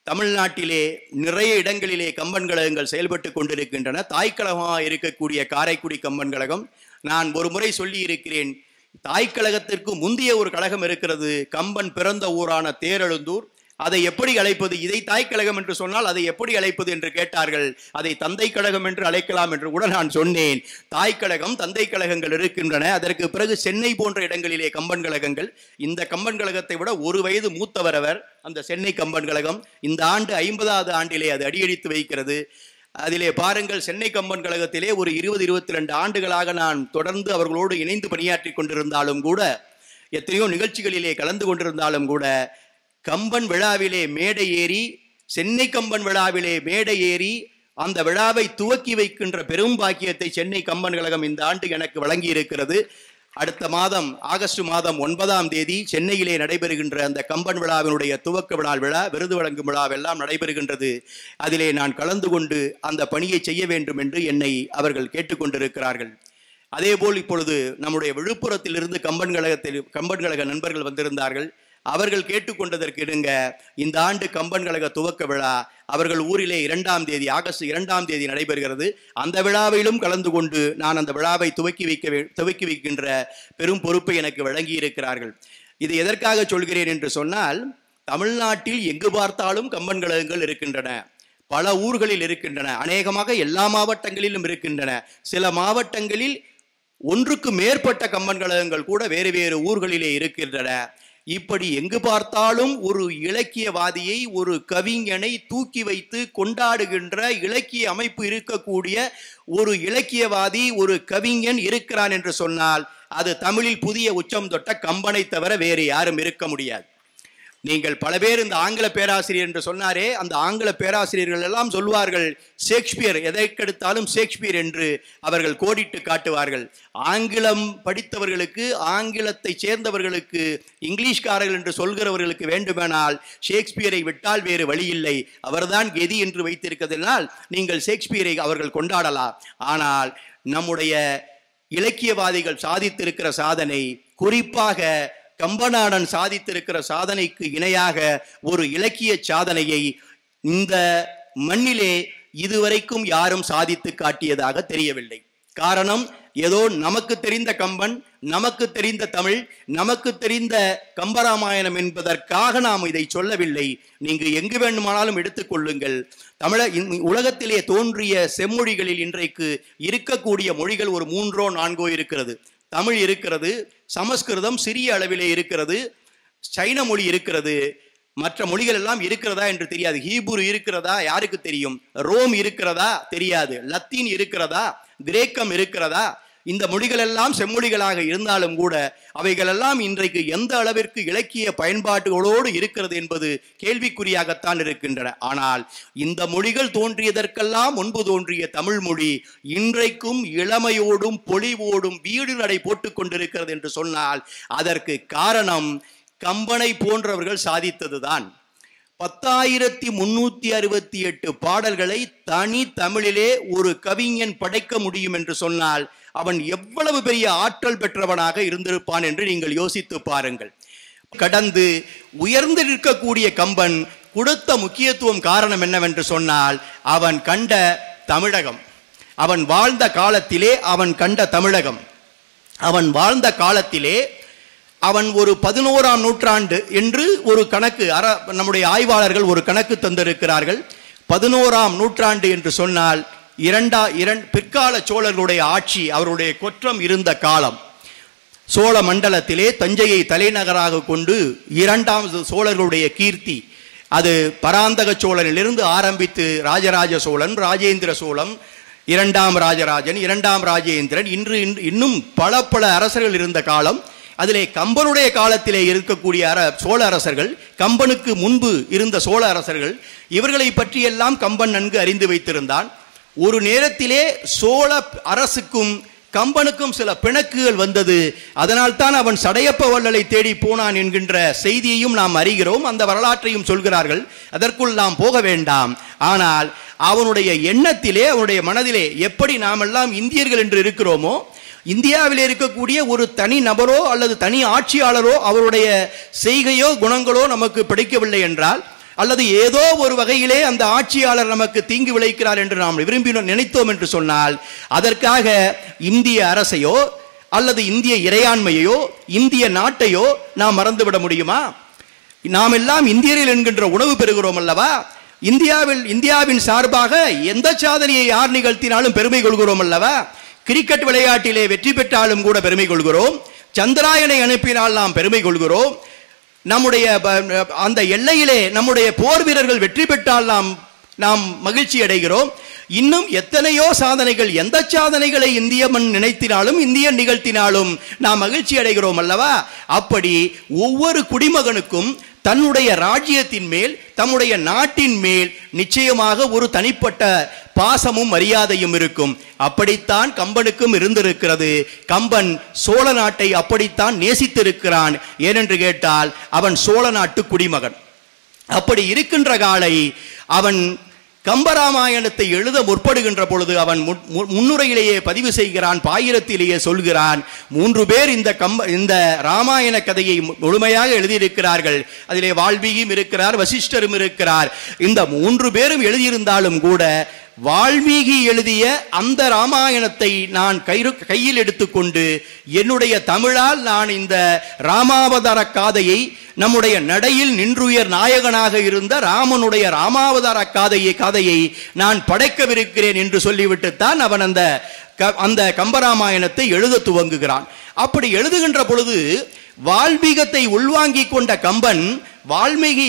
தமிழ்நாட்டிலே நிறைய இடங்களிலே கம்பன் கழகங்கள் செயல்பட்டு கொண்டிருக்கின்றன. தாய்க்கழகமாக இருக்கக்கூடிய காரைக்குடி கம்பன் கழகம், நான் ஒரு முறை சொல்லி இருக்கிறேன், தாய்க்கழகத்திற்கு முந்தைய ஒரு கழகம் இருக்கிறது, கம்பன் பிறந்த ஊரான தேரெழுந்தூர். அதை எப்படி அழைப்பது, இதை தாய்க்கழகம் என்று சொன்னால் அதை எப்படி அழைப்பது என்று கேட்டார்கள். அதை தந்தை கழகம் என்று அழைக்கலாம் என்று கூட நான் சொன்னேன். தாய்க்கழகம், தந்தை கழகங்கள் இருக்கின்றன. அதற்கு பிறகு சென்னை போன்ற இடங்களிலே கம்பன் கழகங்கள். இந்த கம்பன் கழகத்தை விட 1 வயது மூத்தவர் அவர், அந்த சென்னை கம்பன் கழகம். இந்த ஆண்டு 50வது ஆண்டிலே அது அடியெடுத்து வைக்கிறது. அதிலே பாருங்கள், சென்னை கம்பன் கழகத்திலே ஒரு 20-22 ஆண்டுகளாக நான் தொடர்ந்து அவர்களோடு இணைந்து பணியாற்றி கொண்டிருந்தாலும் கூட, எத்தனையோ நிகழ்ச்சிகளிலே கலந்து கொண்டிருந்தாலும் கூட, கம்பன் விழாவிலே மேடை ஏறி, சென்னை கம்பன் விழாவிலே மேடை ஏறி அந்த விழாவை துவக்கி வைக்கின்ற பெரும் பாக்கியத்தை சென்னை கம்பன் கழகம் இந்த ஆண்டு எனக்கு வழங்கி இருக்கிறது. அடுத்த மாதம் ஆகஸ்ட் மாதம் 9ஆம் தேதி சென்னையிலே நடைபெறுகின்ற அந்த கம்பன் விழாவினுடைய துவக்க விழா, விருது வழங்கும் விழாவெல்லாம் நடைபெறுகின்றது. அதிலே நான் கலந்து கொண்டு அந்த பணியை செய்ய வேண்டும் என்று என்னை அவர்கள் கேட்டுக்கொண்டிருக்கிறார்கள். அதேபோல் இப்பொழுது நம்முடைய விழுப்புரத்திலிருந்து கம்பன் கழக நண்பர்கள் வந்திருந்தார்கள். அவர்கள் கேட்டுக்கொண்டதற்கு இணங்க இந்த ஆண்டு கம்பன் கழக துவக்க விழா அவர்கள் ஊரிலே ஆகஸ்ட் 2ஆம் தேதி நடைபெறுகிறது. அந்த விழாவிலும் கலந்து கொண்டு நான் அந்த விழாவை துவக்கி வைக்கின்ற பெரும் பொறுப்பை எனக்கு வழங்கி இருக்கிறார்கள். இது எதற்காக சொல்கிறேன் என்று சொன்னால், தமிழ்நாட்டில் எங்கு பார்த்தாலும் கம்பன் கழகங்கள் இருக்கின்றன, பல ஊர்களில் இருக்கின்றன, அநேகமாக எல்லா மாவட்டங்களிலும் இருக்கின்றன. சில மாவட்டங்களில் 1க்கு மேற்பட்ட கம்பன் கழகங்கள் கூட வேறு வேறு ஊர்களிலே இருக்கின்றன. இப்படி எங்கு பார்த்தாலும் ஒரு இலக்கியவாதியை, ஒரு கவிஞனை தூக்கி வைத்து கொண்டாடுகின்ற இலக்கிய அமைப்பு இருக்கக்கூடிய ஒரு இலக்கியவாதி, ஒரு கவிஞன் இருக்கிறான் என்று சொன்னால் அது தமிழில் புதிய உச்சம் தொட்ட கம்பனை தவிர வேறு யாரும் இருக்க முடியாது. நீங்கள் பல பேர் இந்த ஆங்கில பேராசிரியர் என்று சொன்னாரே, அந்த ஆங்கில பேராசிரியர்கள் எல்லாம் சொல்வார்கள் ஷேக்ஸ்பியர், எதற்கெடுத்தாலும் ஷேக்ஸ்பியர் என்று அவர்கள் கோடிட்டு காட்டுவார்கள். ஆங்கிலம் படித்தவர்களுக்கு, ஆங்கிலத்தை சேர்ந்தவர்களுக்கு, இங்கிலீஷ்காரர்கள் என்று சொல்கிறவர்களுக்கு வேண்டுமானால் ஷேக்ஸ்பியரை விட்டால் வேறு வழி இல்லை, அவர்தான் கெதி என்று வைத்திருக்கிறதுனால் நீங்கள் ஷேக்ஸ்பியரை அவர்கள் கொண்டாடலாம். ஆனால் நம்முடைய இலக்கியவாதிகள் சாதித்திருக்கிற சாதனை, குறிப்பாக கம்பநாடன் சாதித்திருக்கிற சாதனைக்கு இணையாக ஒரு இலக்கிய சாதனையை இந்த மண்ணிலே இதுவரைக்கும் யாரும் சாதித்து காட்டியதாக தெரியவில்லை. காரணம், ஏதோ நமக்கு தெரிந்த கம்பன், நமக்கு தெரிந்த தமிழ், நமக்கு தெரிந்த கம்பராமாயணம் என்பதற்காக நாம் இதை சொல்லவில்லை. நீங்க எங்கு வேண்டுமானாலும் எடுத்துக்கொள்ளுங்கள். உலகத்திலே தோன்றிய செம்மொழிகளில் இன்றைக்கு இருக்கக்கூடிய மொழிகள் ஒரு 3ஓ 4ஓ இருக்கிறது. தமிழ் இருக்கிறது, சமஸ்கிருதம் சிறிய அளவிலே இருக்கிறது, சைன மொழி இருக்கிறது, மற்ற மொழிகள் எல்லாம் இருக்கிறதா என்று தெரியாது. ஹீப்ரு இருக்கிறதா யாருக்கு தெரியும்? ரோம் இருக்கிறதா தெரியாது. லத்தீன் இருக்கிறதா, கிரேக்கம் இருக்கிறதா? இந்த மொழிகள் எல்லாம் செம்மொழிகளாக இருந்தாலும் கூட அவைகளெல்லாம் இன்றைக்கு எந்த அளவிற்கு இலக்கிய பயன்பாடுகளோடு இருக்கிறது என்பது கேள்விக்குறியாகத்தான் இருக்கின்றன. ஆனால் இந்த மொழிகள் தோன்றியதற்கெல்லாம் முன்பு தோன்றிய தமிழ் மொழி இன்றைக்கும் இளமையோடும் பொலிவோடும் வீடு நடை போட்டுக் கொண்டிருக்கிறது என்று சொன்னால் அதற்கு காரணம் கம்பனை போன்றவர்கள் சாதித்ததுதான். 10,368 பாடல்களை தனி தமிழிலே ஒரு கவிஞன் படைக்க முடியும் என்று சொன்னால் அவன் எவ்வளவு பெரிய ஆற்றல் பெற்றவனாக இருந்திருப்பான் என்று நீங்கள் யோசித்து பாருங்கள். கடந்து உயர்ந்து நிற்கக்கூடிய கம்பன் கொடுத்த முக்கியத்துவம் காரணம் என்னவென்று சொன்னால் அவன் கண்ட தமிழகம், அவன் வாழ்ந்த காலத்திலே அவன் கண்ட தமிழகம், அவன் வாழ்ந்த காலத்திலே அவன் ஒரு 11ஆம் நூற்றாண்டு என்று ஒரு கணக்கு நம்முடைய ஆய்வாளர்கள் ஒரு கணக்கு தந்திருக்கிறார்கள். 11ஆம் நூற்றாண்டு என்று சொன்னால் பிற்கால சோழர்களுடைய ஆட்சி, அவருடைய கொற்றம் இருந்த காலம். சோழ மண்டலத்திலே தஞ்சையை தலைநகராக கொண்டு இரண்டாம் சோழர்களுடைய கீர்த்தி, அது பராந்தக சோழனிலிருந்து ஆரம்பித்து ராஜராஜ சோழன், ராஜேந்திர சோழன், இரண்டாம் ராஜராஜன், இரண்டாம் ராஜேந்திரன், இன்னும் பல அரசர்கள் இருந்த காலம். அதிலே கம்பனுடைய காலத்திலே இருக்கக்கூடிய சோழ அரசர்கள், கம்பனுக்கு முன்பு இருந்த சோழ அரசர்கள், இவர்களை பற்றியெல்லாம் கம்பன் நன்கு அறிந்து வைத்திருந்தான். ஒரு நேரத்திலே சோழ அரசுக்கும் கம்பனுக்கும் சில பிணக்குகள் வந்தது. அதனால் தான் அவன் சடையப்ப வள்ளலை தேடி போனான் என்கின்ற செய்தியையும் நாம் அறிகிறோம். அந்த வரலாற்றையும் சொல்கிறார்கள். அதற்குள் நாம் போக வேண்டாம். ஆனால் அவனுடைய எண்ணத்திலே, அவனுடைய மனதிலே, எப்படி நாமெல்லாம் இந்தியர்கள் என்று இருக்கிறோமோ, இந்தியாவில் இருக்கக்கூடிய ஒரு தனி நபரோ அல்லது தனி ஆட்சியாளரோ அவருடைய செய்கையோ குணங்களோ நமக்கு பிடிக்கவில்லை என்றால், அல்லது ஏதோ ஒரு வகையிலே அந்த ஆட்சியாளர் நமக்கு தீங்கு விளைக்கிறார் என்று நாம் விரும்பி நினைத்தோம் என்று சொன்னால், அதற்காக இந்திய அரசையோ அல்லது இந்திய இறையாண்மையோ இந்திய நாட்டையோ நாம் மறந்துவிட முடியுமா? நாம் எல்லாம் இந்தியர்கள் என்கின்ற உணவு பெறுகிறோம் அல்லவா? இந்தியாவின் சார்பாக எந்த சாதனையை யார் நிகழ்த்தினாலும் பெருமை கொள்கிறோம் அல்லவா? கிரிக்கெட் விளையாட்டிலே வெற்றி பெற்றாலும் கூட பெருமை கொள்கிறோம். சந்திராயனை அனுப்பினால் நாம் பெருமை கொள்கிறோம். நம்முடைய அந்த எல்லையிலே நம்முடைய போர் வீரர்கள் வெற்றி பெற்றால் நாம் மகிழ்ச்சி அடைகிறோம். இன்னும் எத்தனையோ சாதனைகள், எந்த சாதனைகளை இந்திய மண் நினைத்தினாலும் இந்தியன் நிகழ்த்தினாலும் நாம் மகிழ்ச்சி அடைகிறோம் அல்லவா? அப்படி ஒவ்வொரு குடிமகனுக்கும் தன்னுடைய ராஜ்யத்தின் மேல், தம்முடைய நாட்டின் மேல் நிச்சயமாக ஒரு தனிப்பட்ட பாசமும் மரியாதையும் இருக்கும். அப்படித்தான் கம்பனுக்கும் இருந்திருக்கிறது. கம்பன் சோழ நாட்டை அப்படித்தான் நேசித்திருக்கிறான். ஏனென்று கேட்டால் அவன் சோழ நாட்டு குடிமகன். அப்படி இருக்கின்ற காலை அவன் கம்பராமாயணத்தை எழுத முற்படுகின்ற பொழுது அவன் முன்னுரையிலேயே பதிவு செய்கிறான், பாயிரத்திலேயே சொல்கிறான், 3 பேர் இந்த ராமாயண கதையை முழுமையாக எழுதியிருக்கிறார்கள். அதிலே வால்மீகியும் இருக்கிறார், வசிஷ்டரும் இருக்கிறார். இந்த 3 பேரும் எழுதியிருந்தாலும் கூட வால்மீகி எழுதிய அந்த ராமாயணத்தை நான் கையில் எடுத்துக்கொண்டு என்னுடைய தமிழால் நான் இந்த ராமாவதார காதையை, நம்முடைய நடையில் நின்றுயர் நாயகனாக இருந்த ராமனுடைய ராமாவதார காதையை நான் படைக்கவிருக்கிறேன் என்று சொல்லிவிட்டுத்தான் அவன் அந்த கம்பராமாயணத்தை எழுத துவங்குகிறான். அப்படி எழுதுகின்ற பொழுது வால்மீகத்தை உள்வாங்கிக் கொண்ட கம்பன் வால்மீகி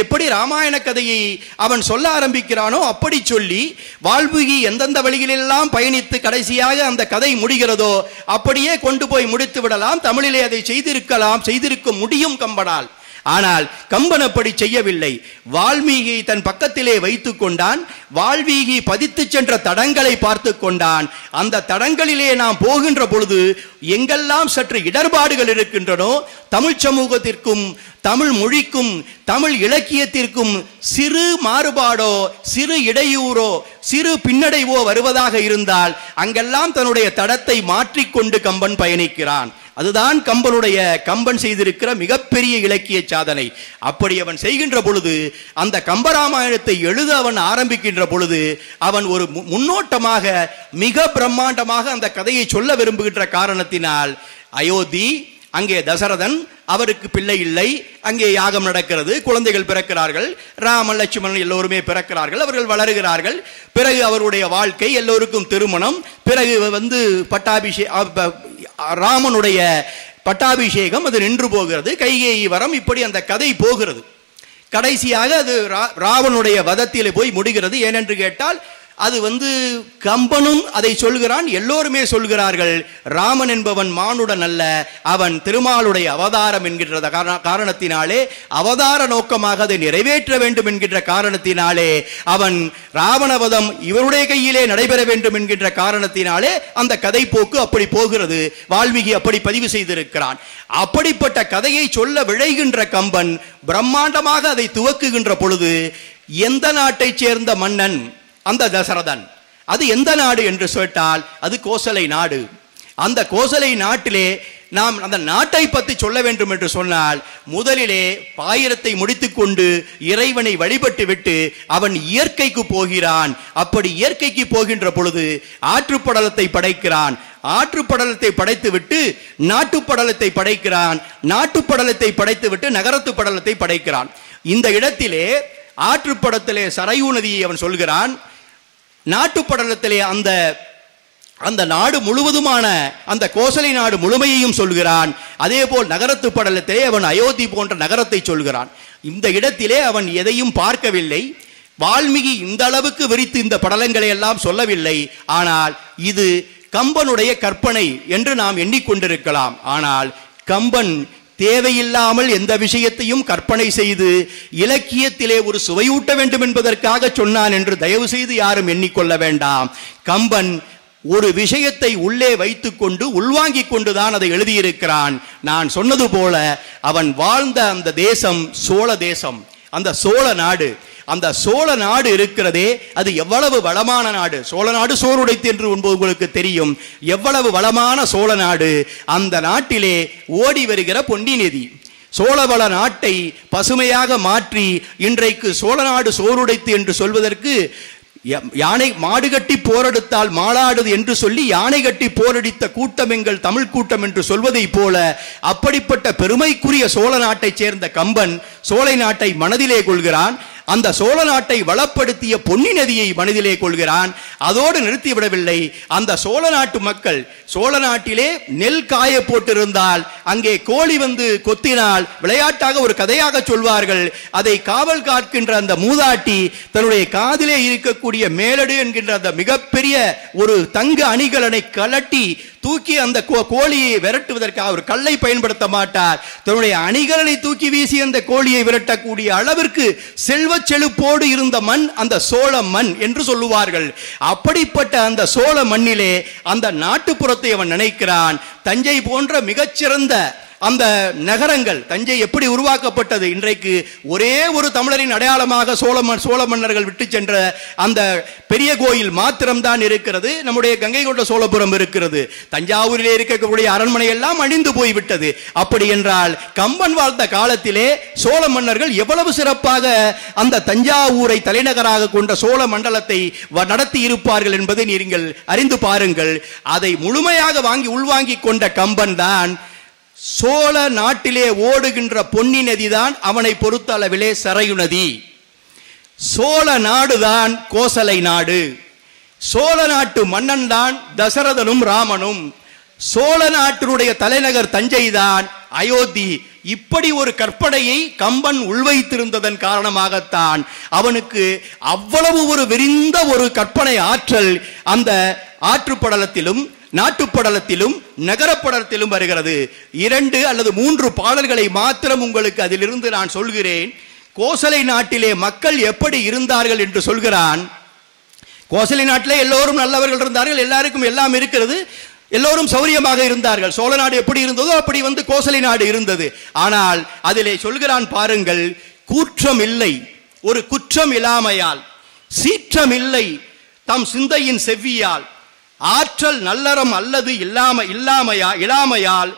எப்படி ராமாயண கதையை அவன் சொல்ல ஆரம்பிக்கிறானோ அப்படி சொல்லி, வால்மீகி எந்தெந்த வழிகளெல்லாம் பயணித்து கடைசியாக அந்த கதை முடிகிறதோ அப்படியே கொண்டு போய் முடித்து விடலாம். தமிழிலே அதை செய்திருக்க முடியும் கம்பனால். ஆனால் கம்பன் அப்படி செய்யவில்லை. வால்மீகி தன் பக்கத்திலே வைத்துக் கொண்டான். வால்மீகி பதித்து சென்ற தடங்களை பார்த்து கொண்டான். அந்த தடங்களிலே நாம் போகின்ற பொழுது எங்கெல்லாம் சற்று இடர்பாடுகள் இருக்கின்றனோ, தமிழ் சமூகத்திற்கும் தமிழ் மொழிக்கும் தமிழ் இலக்கியத்திற்கும் சிறு மாறுபாடோ, சிறு இடையூறோ, சிறு பின்னடைவோ வருவதாக இருந்தால் அங்கெல்லாம் தன்னுடைய தடத்தை மாற்றிக்கொண்டு கம்பன் பயணிக்கிறான். அதுதான் கம்பன் செய்திருக்கிற மிகப்பெரிய இலக்கிய சாதனை. அப்படி அவன் செய்கின்ற பொழுது, அந்த கம்பராமாயணத்தை எழுத அவன் ஆரம்பிக்கின்ற பொழுது, அவன் ஒரு முன்னோட்டமாக மிக பிரம்மாண்டமாக அந்த கதையை சொல்ல விரும்புகின்ற காரணத்தினால், அயோத்தி, அங்கே தசரதன், அவருக்கு பிள்ளை இல்லை, அங்கே யாகம் நடக்கிறது, குழந்தைகள் பிறக்கிறார்கள், ராமன் லட்சுமணன் எல்லோருமே பிறக்கிறார்கள், அவர்கள் வளருகிறார்கள். பிறகு அவருடைய வாழ்க்கை, எல்லோருக்கும் திருமணம், பிறகு ராமனுடைய பட்டாபிஷேகம், அது நின்று போகிறது, கைகேயி வரம், இப்படி அந்த கதை போகிறது. கடைசியாக அது ராவனுடைய வதத்திலே போய் முடிகிறது. ஏனென்று கேட்டால் அது கம்பனும் அதை சொல்கிறான், எல்லோருமே சொல்கிறார்கள், ராமன் என்பவன் மானுடன் அல்ல, அவன் திருமாலுடைய அவதாரம் என்கின்ற காரணத்தினாலே, அவதார நோக்கமாக அதை நிறைவேற்ற வேண்டும் என்கின்ற காரணத்தினாலே, அவன் ராவணவதம் இவருடைய கையிலே நடைபெற வேண்டும் என்கின்ற காரணத்தினாலே அந்த கதை போக்கு அப்படி போகிறது. வால்மீகி அப்படி பதிவு செய்திருக்கிறான். அப்படிப்பட்ட கதையை சொல்ல விழைகின்ற கம்பன் பிரம்மாண்டமாக அதை துவக்குகின்ற பொழுது, எந்த நாட்டை சேர்ந்த மன்னன் அந்த தசரதன், அது எந்த நாடு என்று கேட்டால் அது கோசலை நாடு. அந்த கோசலை நாட்டிலே நாம் அந்த நாட்டை பற்றி சொல்ல வேண்டும் என்று சொன்னால், முதலிலே பாயிரத்தை முடித்துக்கொண்டு இறைவனை வழிபட்டு விட்டு அவன் இயற்கைக்கு போகிறான். அப்படி இயற்கைக்கு போகின்ற பொழுது ஆற்றுப்படலத்தை படைக்கிறான். ஆற்றுப்படலத்தை படைத்து விட்டு நாட்டுப்படலத்தை படைக்கிறான். நாட்டுப்படலத்தை படைத்து விட்டு நகரத்து படலத்தை படைக்கிறான். இந்த இடத்திலே ஆற்றுப்படத்திலே சரையூ நதியை அவன் சொல்கிறான். நாட்டுப்படலத்திலே அந்த அந்த நாடு முழுவதுமான அந்த கோசலை நாடு முழுமையையும் சொல்கிறான். அதே போல் நகரத்து படலத்திலே அவன் அயோத்தி போன்ற நகரத்தை சொல்கிறான். இந்த இடத்திலே அவன் எதையும் பார்க்கவில்லை. வால்மீகி இந்த அளவுக்கு விரித்து இந்த படலங்களை எல்லாம் சொல்லவில்லை. ஆனால் இது கம்பனுடைய கற்பனை என்று நாம் எண்ணிக்கொண்டிருக்கலாம். ஆனால் கம்பன் தேவையில்லாமல் எந்த விஷயத்தையும் கற்பனை செய்து இலக்கியத்திலே ஒரு சுவையூட்ட வேண்டும் என்பதற்காக சொன்னான் என்று தயவு செய்து யாரும் எண்ணிக்கொள்ள வேண்டாம். கம்பன் ஒரு விஷயத்தை உள்ளே வைத்துக் கொண்டு உள்வாங்கிக் கொண்டுதான் அதை எழுதியிருக்கிறான். நான் சொன்னது போல அவன் வாழ்ந்த அந்த தேசம் சோழ தேசம், அந்த சோழ நாடு. அந்த சோழ நாடு இருக்கிறதே, அது எவ்வளவு வளமான நாடு. சோழ நாடு சோறுடைத்து என்று உங்களுக்கு தெரியும். எவ்வளவு வளமான சோழ நாடு. அந்த நாட்டிலே ஓடி வருகிற பொன்னி நதி சோழவள நாட்டை பசுமையாக மாற்றி இன்றைக்கு சோழ நாடு சோறுடைத்து என்று சொல்வதற்கு யானை மாடு கட்டி போரெடுத்தால் மாளாடுது என்று சொல்லி யானை கட்டி போரடித்த கூட்டம் எங்கள் தமிழ் கூட்டம் என்று சொல்வதை போல அப்படிப்பட்ட பெருமைக்குரிய சோழ நாட்டைச் சேர்ந்த கம்பன் சோழ நாட்டை மனதிலே கொள்கிறான். அந்த சோழ நாட்டை வளப்படுத்திய பொன்னி நதியை மனதிலே கொள்கிறான். அதோடு நிறுத்திவிடவில்லை. அந்த சோழ நாட்டு மக்கள் சோழ நாட்டிலே நெல் காய போட்டிருந்தால் அங்கே கோழி வந்து கொத்தினால் விளையாட்டாக ஒரு கதையாக சொல்வார்கள். அதை காவல் காக்கின்ற அந்த மூதாட்டி தன்னுடைய காதிலே இருக்கக்கூடிய மேலடு என்கின்ற அந்த மிகப்பெரிய ஒரு தங்க அணிகலனை கலட்டி தூக்கி அந்த கோழியை விரட்டுவதற்காக ஒரு கல்லை பயன்படுத்த மாட்டார். தன்னுடைய அணிகலனை தூக்கி வீசி அந்த கோழியை விரட்டக்கூடிய அளவிற்கு செல்வ செழிப்போடு இருந்த மண் அந்த சோழ மண் என்று சொல்லுவார்கள். அப்படிப்பட்ட அந்த சோழ மண்ணிலே அந்த நாட்டுப்புறத்தை அவன் நினைக்கிறான். தஞ்சை போன்ற மிகச்சிறந்த அந்த நகரங்கள், தஞ்சை எப்படி உருவாக்கப்பட்டது, இன்றைக்கு ஒரே ஒரு தமிழரின் அடையாளமாக சோழ மன்னர்கள் விட்டு சென்ற அந்த பெரிய கோயில் மாத்திரம்தான் இருக்கிறது. நம்முடைய கங்கை கொண்ட சோழபுரம் இருக்கிறது. தஞ்சாவூரிலே இருக்கக்கூடிய அரண்மனை எல்லாம் அழிந்து போய்விட்டது. அப்படி என்றால் கம்பன் வாழ்ந்த காலத்திலே சோழ மன்னர்கள் எவ்வளவு சிறப்பாக அந்த தஞ்சாவூரை தலைநகராக கொண்ட சோழ மண்டலத்தை நடத்தி இருப்பார்கள் என்பதை நீங்கள் அறிந்து பாருங்கள். அதை முழுமையாக உள்வாங்கி கொண்ட கம்பன் தான் சோழ நாட்டிலே ஓடுகின்ற பொன்னி நதிதான் அவனை பொறுத்த அளவிலே சரையு நதி. சோழ நாடுதான் கோசலை நாடு. சோழ நாட்டு மன்னன் தான் தசரதனும் ராமனும். சோழ நாட்டினுடைய தலைநகர் தஞ்சை தான் அயோத்தி. இப்படி ஒரு கற்பனையை கம்பன் உள்வைத்திருந்ததன் காரணமாகத்தான் அவனுக்கு அவ்வளவு ஒரு விரிந்த ஒரு கற்பனை ஆற்றல் அந்த ஆற்றுப்படலத்திலும் நாட்டுப்படலத்திலும் நகரப்படலத்திலும் வருகிறது. 2 அல்லது 3 பாடல்களை மாத்திரம் உங்களுக்கு அதிலிருந்து நான் சொல்கிறேன். கோசலை நாட்டிலே மக்கள் எப்படி இருந்தார்கள் என்று சொல்கிறான். கோசலை நாட்டிலே எல்லோரும் நல்லவர்கள் இருந்தார்கள். எல்லாருக்கும் எல்லாம் இருக்கிறது. எல்லோரும் சௌரியமாக இருந்தார்கள். சோழ நாடு எப்படி இருந்ததோ அப்படி கோசலை நாடு இருந்தது. ஆனால் அதிலே சொல்கிறான் பாருங்கள், கூற்றம் இல்லை ஒரு குற்றம் இல்லாமையால், சீற்றம் இல்லை தம் சிந்தையின் செவ்வியால், ஆற்றல் நல்லறம் அல்லது இல்லாமையால்,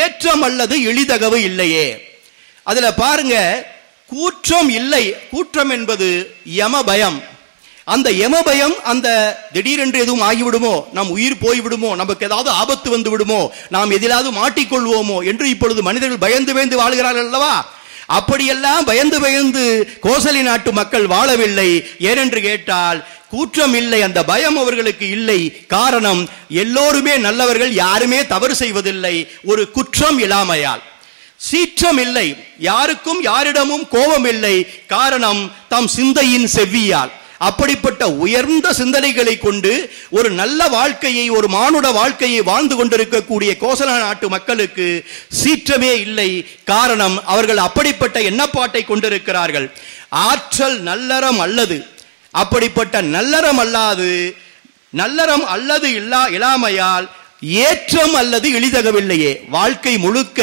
ஏற்றம் அல்லது எளிதகவு இல்லையே. அதுல பாருங்க, கூற்றம் இல்லை. கூற்றம் என்பது யம பயம். அந்த யம பயம், அந்த திடீரென்று எதுவும் ஆகிவிடுமோ, நம் உயிர் போய்விடுமோ, நமக்கு ஏதாவது ஆபத்து வந்து விடுமோ, நாம் எதிலாவது மாட்டிக்கொள்வோமோ என்று இப்பொழுது மனிதர்கள் பயந்து வாழ்கிறார்கள் அல்லவா? அப்படியெல்லாம் பயந்து கோசலை நாட்டு மக்கள் வாழவில்லை. ஏனென்று கேட்டால் கூற்றம் இல்லை, அந்த பயம் அவர்களுக்கு இல்லை. காரணம், எல்லோருமே நல்லவர்கள், யாருமே தவறு செய்வதில்லை. ஒரு குற்றம் இல்லாமையால். சீற்றம் இல்லை, யாருக்கும் யாரிடமும் கோபம் இல்லை. காரணம், தம் சிந்தையின் செவ்வியால். அப்படிப்பட்ட உயர்ந்த சிந்தனைகளை கொண்டு ஒரு நல்ல வாழ்க்கையை, ஒரு மானுட வாழ்க்கையை வாழ்ந்து கொண்டிருக்கக்கூடிய கோசல நாட்டு மக்களுக்கு சீற்றமே இல்லை. காரணம், அவர்கள் அப்படிப்பட்ட எண்ணப்பாட்டை கொண்டிருக்கிறார்கள். ஆற்றல் நல்லறம் அல்லது, அப்படிப்பட்ட நல்லறம் அல்லது இல்லாமையால், ஏற்றம் அல்லது எளிதகவில்லையே. வாழ்க்கை முழுக்க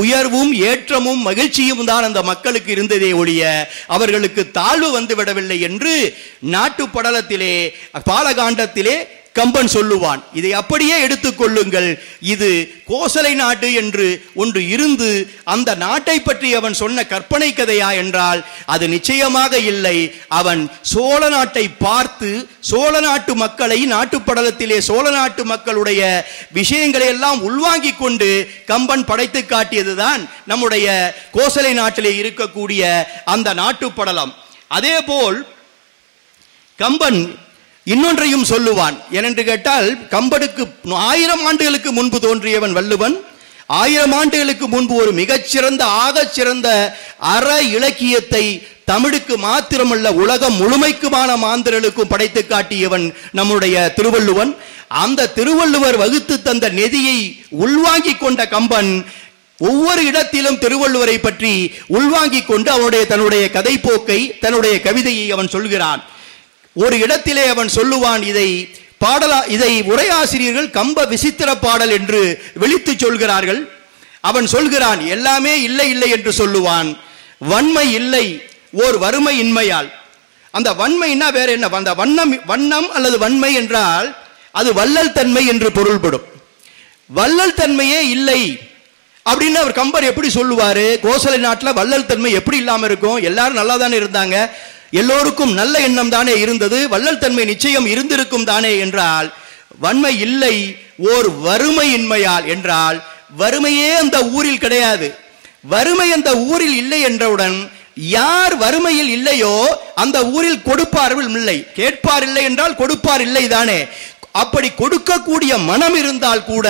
உயர்வும் ஏற்றமும் மகிழ்ச்சியும் தான் அந்த மக்களுக்கு இருந்ததே ஒழிய அவர்களுக்கு தாழ்வு வந்து விடவில்லை என்று நாட்டுப்படலத்திலே பாலகாண்டத்திலே கம்பன் சொல்லுவான். இதை அப்படியே எடுத்துக்கொள்ளுங்கள். இது கோசலை நாடு என்று ஒன்று இருந்து அந்த நாட்டை பற்றி அவன் சொன்ன கற்பனை கதையா என்றால் அது நிச்சயமாக இல்லை. அவன் சோழ நாட்டை பார்த்து சோழ நாட்டு மக்களை, நாட்டுப்படலத்திலே சோழ நாட்டு மக்களுடைய விஷயங்களை எல்லாம் உள்வாங்கிக் கொண்டு கம்பன் படைத்து காட்டியதுதான் நம்முடைய கோசலை நாட்டிலே இருக்கக்கூடிய அந்த நாட்டுப்படலம். அதே போல் கம்பன் இன்னொன்றையும் சொல்லுவான். ஏனென்று கேட்டால், கம்பனுக்கு 1000 ஆண்டுகளுக்கு முன்பு தோன்றியவன் வள்ளுவன். 1000 ஆண்டுகளுக்கு முன்பு ஒரு மிகச்சிறந்த ஆகச் சிறந்த அற இலக்கியத்தை தமிழுக்கு மாத்திரமல்ல உலகம் முழுமைக்குமான மாந்தர்களுக்கும் படைத்து காட்டியவன் நம்முடைய திருவள்ளுவன். அந்த திருவள்ளுவர் வகுத்து தந்த நெறியை உள்வாங்கிக் கொண்ட கம்பன் ஒவ்வொரு இடத்திலும் திருவள்ளுவரை பற்றி உள்வாங்கிக் கொண்டு அவனுடைய தன்னுடைய கதை போக்கை, தன்னுடைய கவிதையை அவன் சொல்கிறான். ஒரு இடத்திலே அவன் சொல்லுவான், இதை உரையாசிரியர்கள் கம்ப விசித்திர பாடல் என்று விழித்து சொல்கிறார்கள். அவன் சொல்கிறான், எல்லாமே இல்லை இல்லை என்று சொல்லுவான். வன்மை இல்லை ஓர் வறுமை இன்மையால். அந்த வன்மைன்னா வேற என்ன? அந்த வண்ணம் அல்லது வன்மை என்றால் அது வள்ளல் தன்மை என்று பொருள்படும். வள்ளல் தன்மையே இல்லை அப்படின்னு அவர் கம்பர் எப்படி சொல்லுவாரு? கோசலை நாட்டில் வள்ளல் தன்மை எப்படி இல்லாம இருக்கும்? எல்லாரும் நல்லா தானே இருந்தாங்க, எல்லோருக்கும் நல்ல எண்ணம் தானே இருந்தது, வள்ளல் தன்மை நிச்சயம் இருந்திருக்கும் தானே என்றால், வன்மை இல்லை ஓர் வறுமையின்மையால் என்றால் வறுமையே அந்த ஊரில் கிடையாது. வறுமை அந்த ஊரில் இல்லை என்றவுடன் யார் வறுமையில் இல்லையோ அந்த ஊரில் கொடுப்பார்கள் இல்லை, கேட்பார் இல்லை என்றால் கொடுப்பார் இல்லை தானே. அப்படி கொடுக்கக்கூடிய மனம் இருந்தால் கூட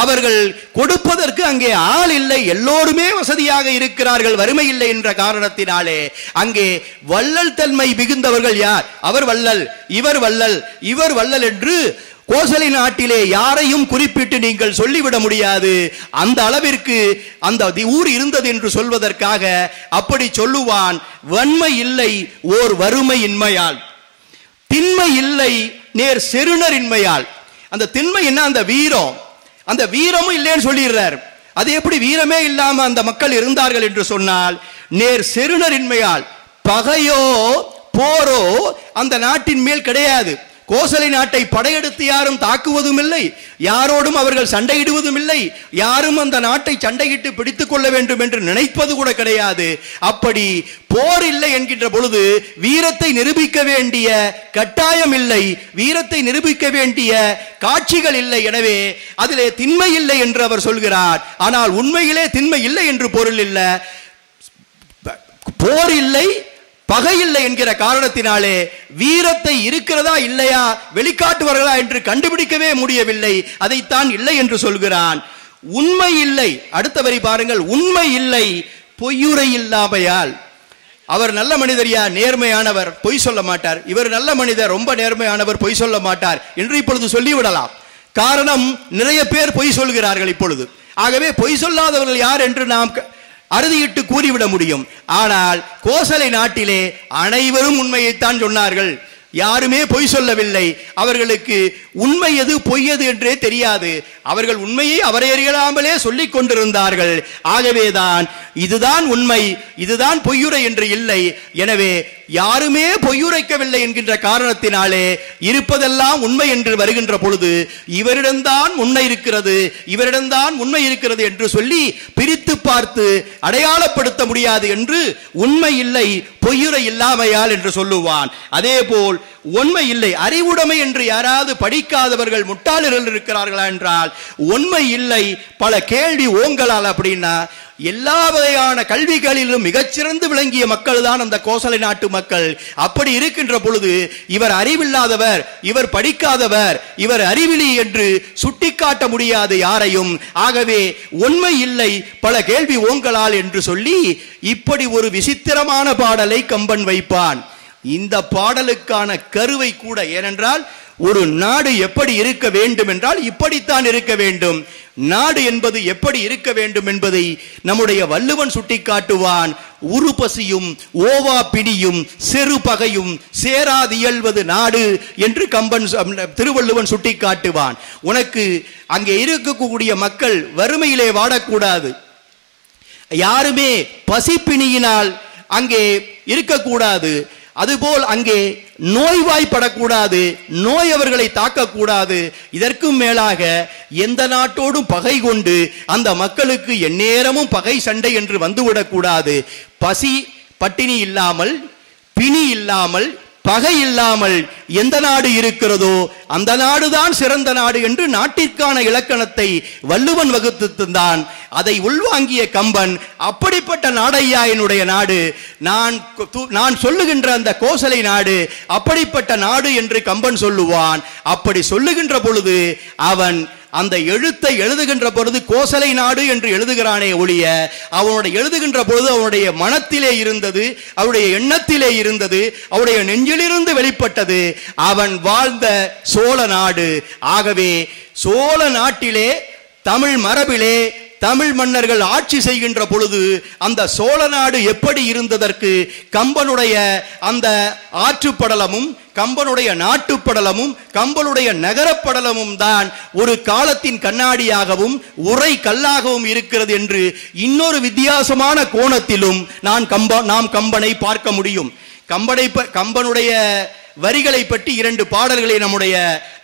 அவர்கள் கொடுப்பதற்கு அங்கே ஆள் இல்லை, எல்லோருமே வசதியாக இருக்கிறார்கள், வறுமை இல்லை என்ற காரணத்தினாலே அங்கே வள்ளல் தன்மை மிகுந்தவர்கள் யார்? அவர் வள்ளல், இவர் வள்ளல், இவர் வள்ளல் என்று கோசலை நாட்டிலே யாரையும் குறிப்பிட்டு நீங்கள் சொல்லிவிட முடியாது. அந்த அளவிற்கு அந்த ஊர் இருந்தது என்று சொல்வதற்காக அப்படி சொல்லுவான். வன்மை இல்லை ஓர் வறுமை இன்மையால், திண்மை இல்லை நேர் செருணரின்மையால். அந்த திண்மை என்ன? அந்த வீரம், அந்த வீரமும் இல்லைன்னு சொல்லிடுறார். அது எப்படி வீரமே இல்லாம அந்த மக்கள் இருந்தார்கள் என்று சொன்னால், நேர் செருணரின்மையால் பகையோ போரோ அந்த நாட்டின் மேல் கிடையாது. கோசலை நாட்டை படையெடுத்து யாரும் தாக்குவதும் இல்லை, யாரோடும் அவர்கள் சண்டையிடுவதும் இல்லை, யாரும் அந்த நாட்டை சண்டையிட்டு பிடித்துக் கொள்ள வேண்டும் என்று நினைப்பது கூட கிடையாது. அப்படி போர் இல்லை என்கின்ற பொழுது வீரத்தை நிரூபிக்க வேண்டிய கட்டாயம் இல்லை, வீரத்தை நிரூபிக்க வேண்டிய காட்சிகள் இல்லை. எனவே அதிலே திண்மை இல்லை என்று அவர் சொல்கிறார். ஆனால் உண்மையிலே திண்மை இல்லை என்று பொருள் இல்லை. போர் இல்லை, பகை இல்லை என்கிற காரணத்தினாலே வீரத்தை இருக்கிறதா இல்லையா, வெளிக்காட்டுவார்களா என்று கண்டுபிடிக்கவே முடியவில்லை. அதைத்தான் இல்லை என்று சொல்கிறான். உண்மை இல்லை. அடுத்த வரி பாருங்கள். உண்மை இல்லை பொய்யுரை இல்லாமையால். அவர் நல்ல மனிதரியா, நேர்மையானவர், பொய் சொல்ல மாட்டார். இவர் நல்ல மனிதர், ரொம்ப நேர்மையானவர், பொய் சொல்ல மாட்டார் என்று இப்பொழுது சொல்லிவிடலாம். காரணம், நிறைய பேர் பொய் சொல்கிறார்கள் இப்பொழுது. ஆகவே பொய் சொல்லாதவர்கள் யார் என்று நாம் அறுதியிட்டு கூறிவிட முடியும். ஆனால் கோசலை நாட்டிலே அனைவரும் உண்மையைத்தான் சொன்னார்கள், யாருமே பொய் சொல்லவில்லை. அவர்களுக்கு உண்மை எது பொய் எது என்றே தெரியாது. அவர்கள் உண்மையை அவரையறியாமலே சொல்லிக் கொண்டிருந்தார்கள். ஆகவேதான் இதுதான் உண்மை, இதுதான் பொய்யுரை என்று இல்லை. எனவே யாருமே பொய்யுரைக்கவில்லை என்கின்ற காரணத்தினாலே இருப்பதெல்லாம் உண்மை என்று வருகின்ற பொழுது இவரிடம்தான் உண்மை இருக்கிறது, இவரிடம்தான் உண்மை இருக்கிறது என்று சொல்லி பிரித்து பார்த்து அடையாளப்படுத்த முடியாது என்று உண்மை இல்லை பொய்யுரை இல்லாமையால் என்று சொல்லுவான். அதே போல் உண்மை இல்லை அறிவுடைமை என்று யாராவது படிக்காதவர்கள் முட்டாளர்கள் இருக்கிறார்களா என்றால் உண்மை இல்லை பல கேள்வி ஓங்கலால். அப்படின்னா எல்லா வகையான கல்விகளிலும் மிகச்சிறந்து விளங்கிய மக்கள் தான் அந்த கோசலை நாட்டு மக்கள். அப்படி இருக்கின்ற பொழுது இவர் அறிவில்லாதவர், இவர் படிக்காதவர், இவர் அறிவிலி என்று சுட்டிக்காட்ட முடியாது யாரையும். ஆகவே உண்மை இல்லை பல கேள்வி ஓங்கலால் என்று சொல்லி இப்படி ஒரு விசித்திரமான பாடலை கம்பன் வைப்பான். இந்த பாடலுக்கான கருவை கூட, ஏனென்றால் ஒரு நாடு எப்படி இருக்க வேண்டும் என்றால் இப்படித்தான் இருக்க வேண்டும். நாடு என்பது எப்படி இருக்க வேண்டும் என்பதை நம்முடைய வள்ளுவன் சுட்டிக்காட்டுவான். உரு பசியும் ஓவா பிடியும் செரு பகையும் சேராது இயல்வது நாடு என்று கம்பன் திருவள்ளுவன் சுட்டிக்காட்டுவான். உனக்கு அங்கே இருக்கக்கூடிய மக்கள் வறுமையிலே வாடக்கூடாது, யாருமே பசிப்பிணியினால் அங்கே இருக்கக்கூடாது, அதுபோல் அங்கே நோய்வாய்ப்படக்கூடாது, நோய் அவர்களை தாக்கக்கூடாது. இதற்கும் மேலாக எந்த நாட்டோடும் பகை கொண்டு அந்த மக்களுக்கு எந்நேரமும் பகை சண்டை என்று வந்துவிடக்கூடாது. பசி பட்டினி இல்லாமல், பிணி இல்லாமல், பகை இல்லாமல் எந்த நாடு இருக்கிறதோ அந்த நாடுதான் சிறந்த நாடு என்று நாட்டிற்கான இலக்கணத்தை வள்ளுவன் வகுத்து தந்தான். அதை உள்வாங்கிய கம்பன், அப்படிப்பட்ட நாடையா என்னுடைய நாடு, நான் சொல்லுகின்ற அந்த கோசலை நாடு அப்படிப்பட்ட நாடு என்று கம்பன் சொல்லுவான். அப்படி சொல்லுகின்ற பொழுது அவன் அந்த எழுத்தை எழுதுகின்ற பொழுது கோசலை நாடு என்று எழுதுகிறானே ஒழிய, அவனுடைய எழுதுகின்ற பொழுது அவனுடைய மனத்திலே இருந்தது, அவருடைய எண்ணத்திலே இருந்தது, அவருடைய நெஞ்சிலிருந்து வெளிப்பட்டது அவன் வாழ்ந்த சோழ நாடு. ஆகவே சோழ நாட்டிலே தமிழ் மரபிலே தமிழ் மன்னர்கள் ஆட்சி செய்கின்ற பொழுது அந்த சோழ நாடு எப்படி இருந்ததற்கு கம்பனுடைய அந்த ஆற்றுப்படலமும் கம்பனுடைய நாட்டுப்படலமும் கம்பனுடைய நகரப்படலமும் தான் ஒரு காலத்தின் கண்ணாடியாகவும் உரை கல்லாகவும் இருக்கிறது என்று இன்னொரு வித்தியாசமான கோணத்திலும் நாம் கம்பனை பார்க்க முடியும். கம்பனுடைய வரிகளை பற்றி 2 பாடல்களை நம்முடைய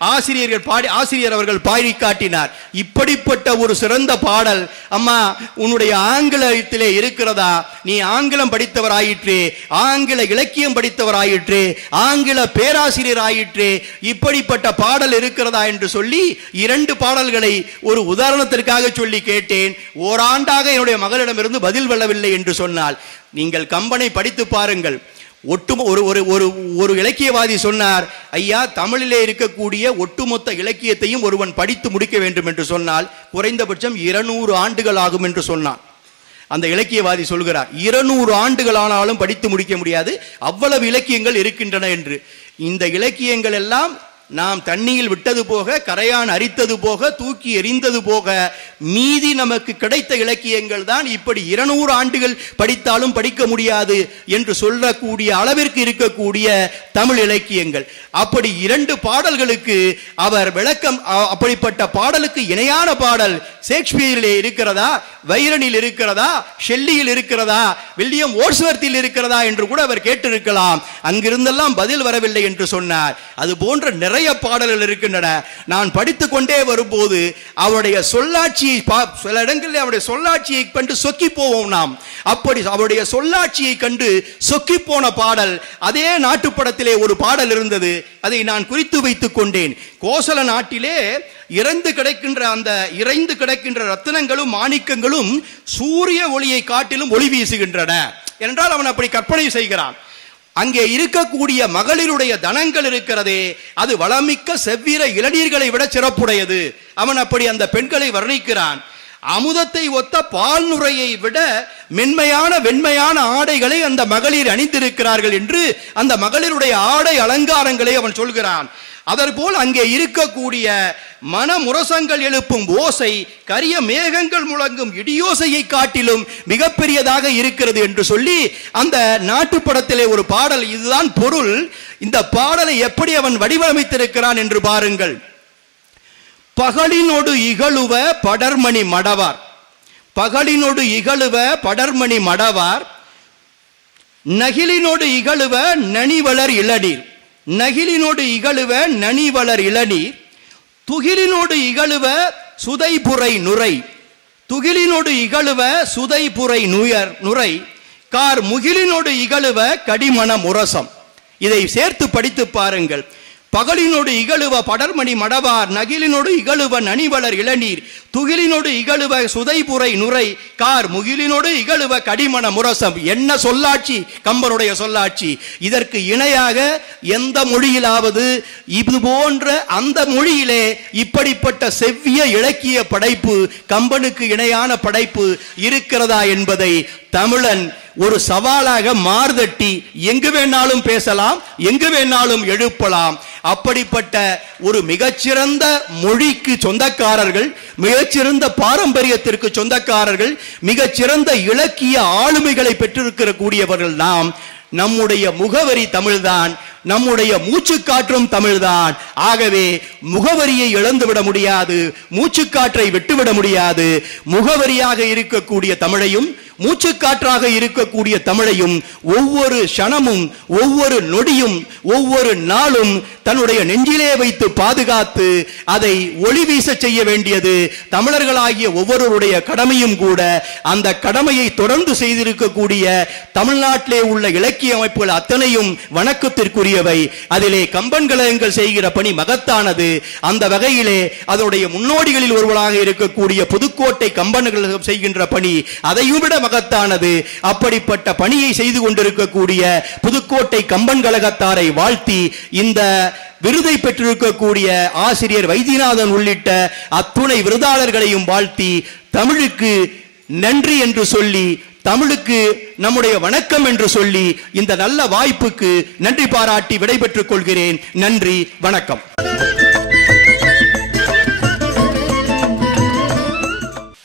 ஆசிரியர் அவர்கள் பாடி காட்டினார். இப்படிப்பட்ட ஒரு சிறந்த பாடல் அம்மா உன்னுடைய ஆங்கிலத்திலே இருக்கிறதா, நீ ஆங்கிலம் படித்தவராயிற்றே, ஆங்கில இலக்கியம் படித்தவராயிற்றே, ஆங்கில பேராசிரியர் ஆயிற்றே, இப்படிப்பட்ட பாடல் இருக்கிறதா என்று சொல்லி 2 பாடல்களை ஒரு உதாரணத்திற்காக சொல்லி கேட்டேன். ஓராண்டாக என்னுடைய மகளிடமிருந்து பதில் வரவில்லை என்று சொன்னால், நீங்கள் கம்பனை படித்து பாருங்கள். ஒரு இலக்கியவாதி சொன்னார், ஐயா தமிழிலே இருக்கக்கூடிய ஒட்டுமொத்த இலக்கியத்தையும் ஒருவன் படித்து முடிக்க வேண்டும் என்று சொன்னால் குறைந்தபட்சம் 200 ஆண்டுகள் ஆகும் என்று சொன்னான். அந்த இலக்கியவாதி சொல்கிறார் 200 ஆண்டுகள் ஆனாலும் படித்து முடிக்க முடியாது, அவ்வளவு இலக்கியங்கள் இருக்கின்றன என்று. இந்த இலக்கியங்கள் எல்லாம் நாம் தண்ணியில் விட்டது போக, கரையான் அரித்தது போக, தூக்கி எறிந்தது போக, மீதி நமக்கு கிடைத்த இலக்கியங்கள் தான் இப்படி 200 ஆண்டுகள் படித்தாலும் படிக்க முடியாது என்று சொல்லக்கூடிய அளவிற்கு இருக்கக்கூடிய தமிழ் இலக்கியங்கள். அப்படி 2 பாடல்களுக்கு அவர் விளக்கம், அப்படிப்பட்ட பாடலுக்கு இணையான பாடல் ஷேக்ஸ்பியரிலே இருக்கிறதா, வைரனில் இருக்கிறதா, ஷெல்லியில் இருக்கிறதா, வில்லியம் ஓர்ஸ்வர்த்தில் இருக்கிறதா என்று கூட அவர் கேட்டிருக்கலாம். அங்கிருந்தெல்லாம் பதில் வரவில்லை என்று சொன்னார். அது போன்ற நிறைய பாடல்கள் இருக்கின்றன. நான் படித்துக் கொண்டே வரும்போது அவருடைய சொல்லாட்சியை சில இடங்களில் அவருடைய சொல்லாட்சியை கண்டு சொக்கி போவோம் நாம். அப்படி அவருடைய சொல்லாட்சியை கண்டு சொக்கி போன பாடல் அதே நாட்டுப்படத்திலே ஒரு பாடல் இருந்தது. அதை நான் குறித்து வைத்துக் கொண்டேன். கோசல நாட்டிலே இறைந்து கிடக்கின்ற ரத்தினங்களும் மாணிக்கங்களும் சூரிய ஒளியை காட்டிலும் ஒளி வீசுகின்றன என்றால் அவன் அப்படி கற்பனை செய்கிறான். அங்கே இருக்கக்கூடிய மகளிருடைய தனங்கள் இருக்கிறதே, அது வளமிக்க செவ்விர இளநீர்களை விட சிறப்புடையது. அவன் அப்படி அந்த பெண்களை வர்ணிக்கிறான். அமுதத்தை ஒத்த பால் நுரையை விட மென்மையான வெண்மையான ஆடைகளை அந்த மகளிர் அணிந்திருக்கிறார்கள் என்று அந்த மகளிருடைய ஆடை அலங்காரங்களை அவன் சொல்கிறான். அதற்போல் அங்கே இருக்கக்கூடிய மனமுரசங்கள் எழுப்பும் ஓசை கரிய மேகங்கள் முழங்கும் இடியோசையை காட்டிலும் மிகப்பெரியதாக இருக்கிறது என்று சொல்லி அந்த நாட்டுப்படத்திலே ஒரு பாடல், இதுதான் பொருள். இந்த பாடலை எப்படி அவன் வடிவமைத்திருக்கிறான் என்று பாருங்கள். பகலினோடு இகழுவ படர்மணி மடவார், பகலினோடு இகழுவ படர்மணி மடவார், நகிலினோடு இகழுவ நனிவளர் இளநீர், நகிலினோடு இகழுவ நனிவளர் இளநீர், துகிலினோடு இகழுவ சுதைபுரை நுரை, துகிலினோடு இகழுவ சுதைபுரை நுரை, கார் முகிலினோடு இகழுவ கடிமண முரசம். இதை சேர்த்து படித்து பாருங்கள். பகலினோடு இகழுவ படர்மணி மடவார், நகிலினோடு இகழுவ நனிவளர் இளநீர், துகிலினோடு இகழுவ சுதைபுரை நுரை, கார் முகிலினோடு இகழுவ கடிமண முரசம். என்ன சொல்லாட்சி, கம்பனுடைய சொல்லாட்சி. இதற்கு இணையாக எந்த மொழியிலாவது இது போன்ற அந்த மொழியிலே இப்படிப்பட்ட செவ்விய இலக்கிய படைப்பு, கம்பனுக்கு இணையான படைப்பு இருக்கிறதா என்பதை தமிழன் ஒரு சவாலாக மார்தட்டி எங்கு வேணாலும் பேசலாம், எங்கு வேணாலும் எழுப்பலாம். அப்படிப்பட்ட ஒரு மிகச்சிறந்த மொழிக்கு சொந்தக்காரர்கள், மிகச்சிறந்த பாரம்பரியத்திற்கு சொந்தக்காரர்கள், மிகச்சிறந்த இலக்கிய ஆளுமைகளை பெற்றிருக்கிற கூடியவர்கள் நாம். நம்முடைய முகவரி தமிழ்தான், நம்முடைய மூச்சுக்காற்றும் தமிழ்தான். ஆகவே முகவரியை இழந்துவிட முடியாது, மூச்சுக்காற்றை விட்டுவிட முடியாது. முகவரியாக இருக்கக்கூடிய தமிழையும் மூச்சுக்காற்றாக இருக்கக்கூடிய தமிழையும் ஒவ்வொரு க்ஷணமும் ஒவ்வொரு நொடியும் ஒவ்வொரு நாளும் தன்னுடைய நெஞ்சிலே வைத்து பாதுகாத்து அதை ஒளி வீச செய்ய வேண்டியது தமிழர்களாகிய ஒவ்வொருவருடைய கடமையும் கூட. அந்த கடமையை தொடர்ந்து செய்திருக்கக்கூடிய தமிழ்நாட்டிலே உள்ள இலக்கிய அமைப்புகள் அத்தனையும் வணக்கத்திற்குரியவை. அதிலே கம்பன் கழகங்கள் செய்கிற பணி மகத்தானது. அந்த வகையிலே அதனுடைய முன்னோடிகளில் ஒருவராக இருக்கக்கூடிய புதுக்கோட்டை கம்பன் கழகம் செய்கின்ற பணி அதையும் விட மகத்தானது. அப்படிப்பட்ட பணியை செய்து கொண்டிருக்கக்கூடிய புதுக்கோட்டை கம்பன் கழகத்தாரை வாழ்த்தி இந்த விருதை பெற்றிருக்கக்கூடிய ஆசிரியர் வைத்தியநாதன் உள்ளிட்ட அத்துணை விருதாளர்களையும் வாழ்த்தி தமிழுக்கு நன்றி என்று சொல்லி, தமிழுக்கு நம்முடைய வணக்கம் என்று சொல்லி இந்த நல்ல வாய்ப்புக்கு நன்றி பாராட்டி விடைபெற்றுக் கொள்கிறேன். நன்றி, வணக்கம்.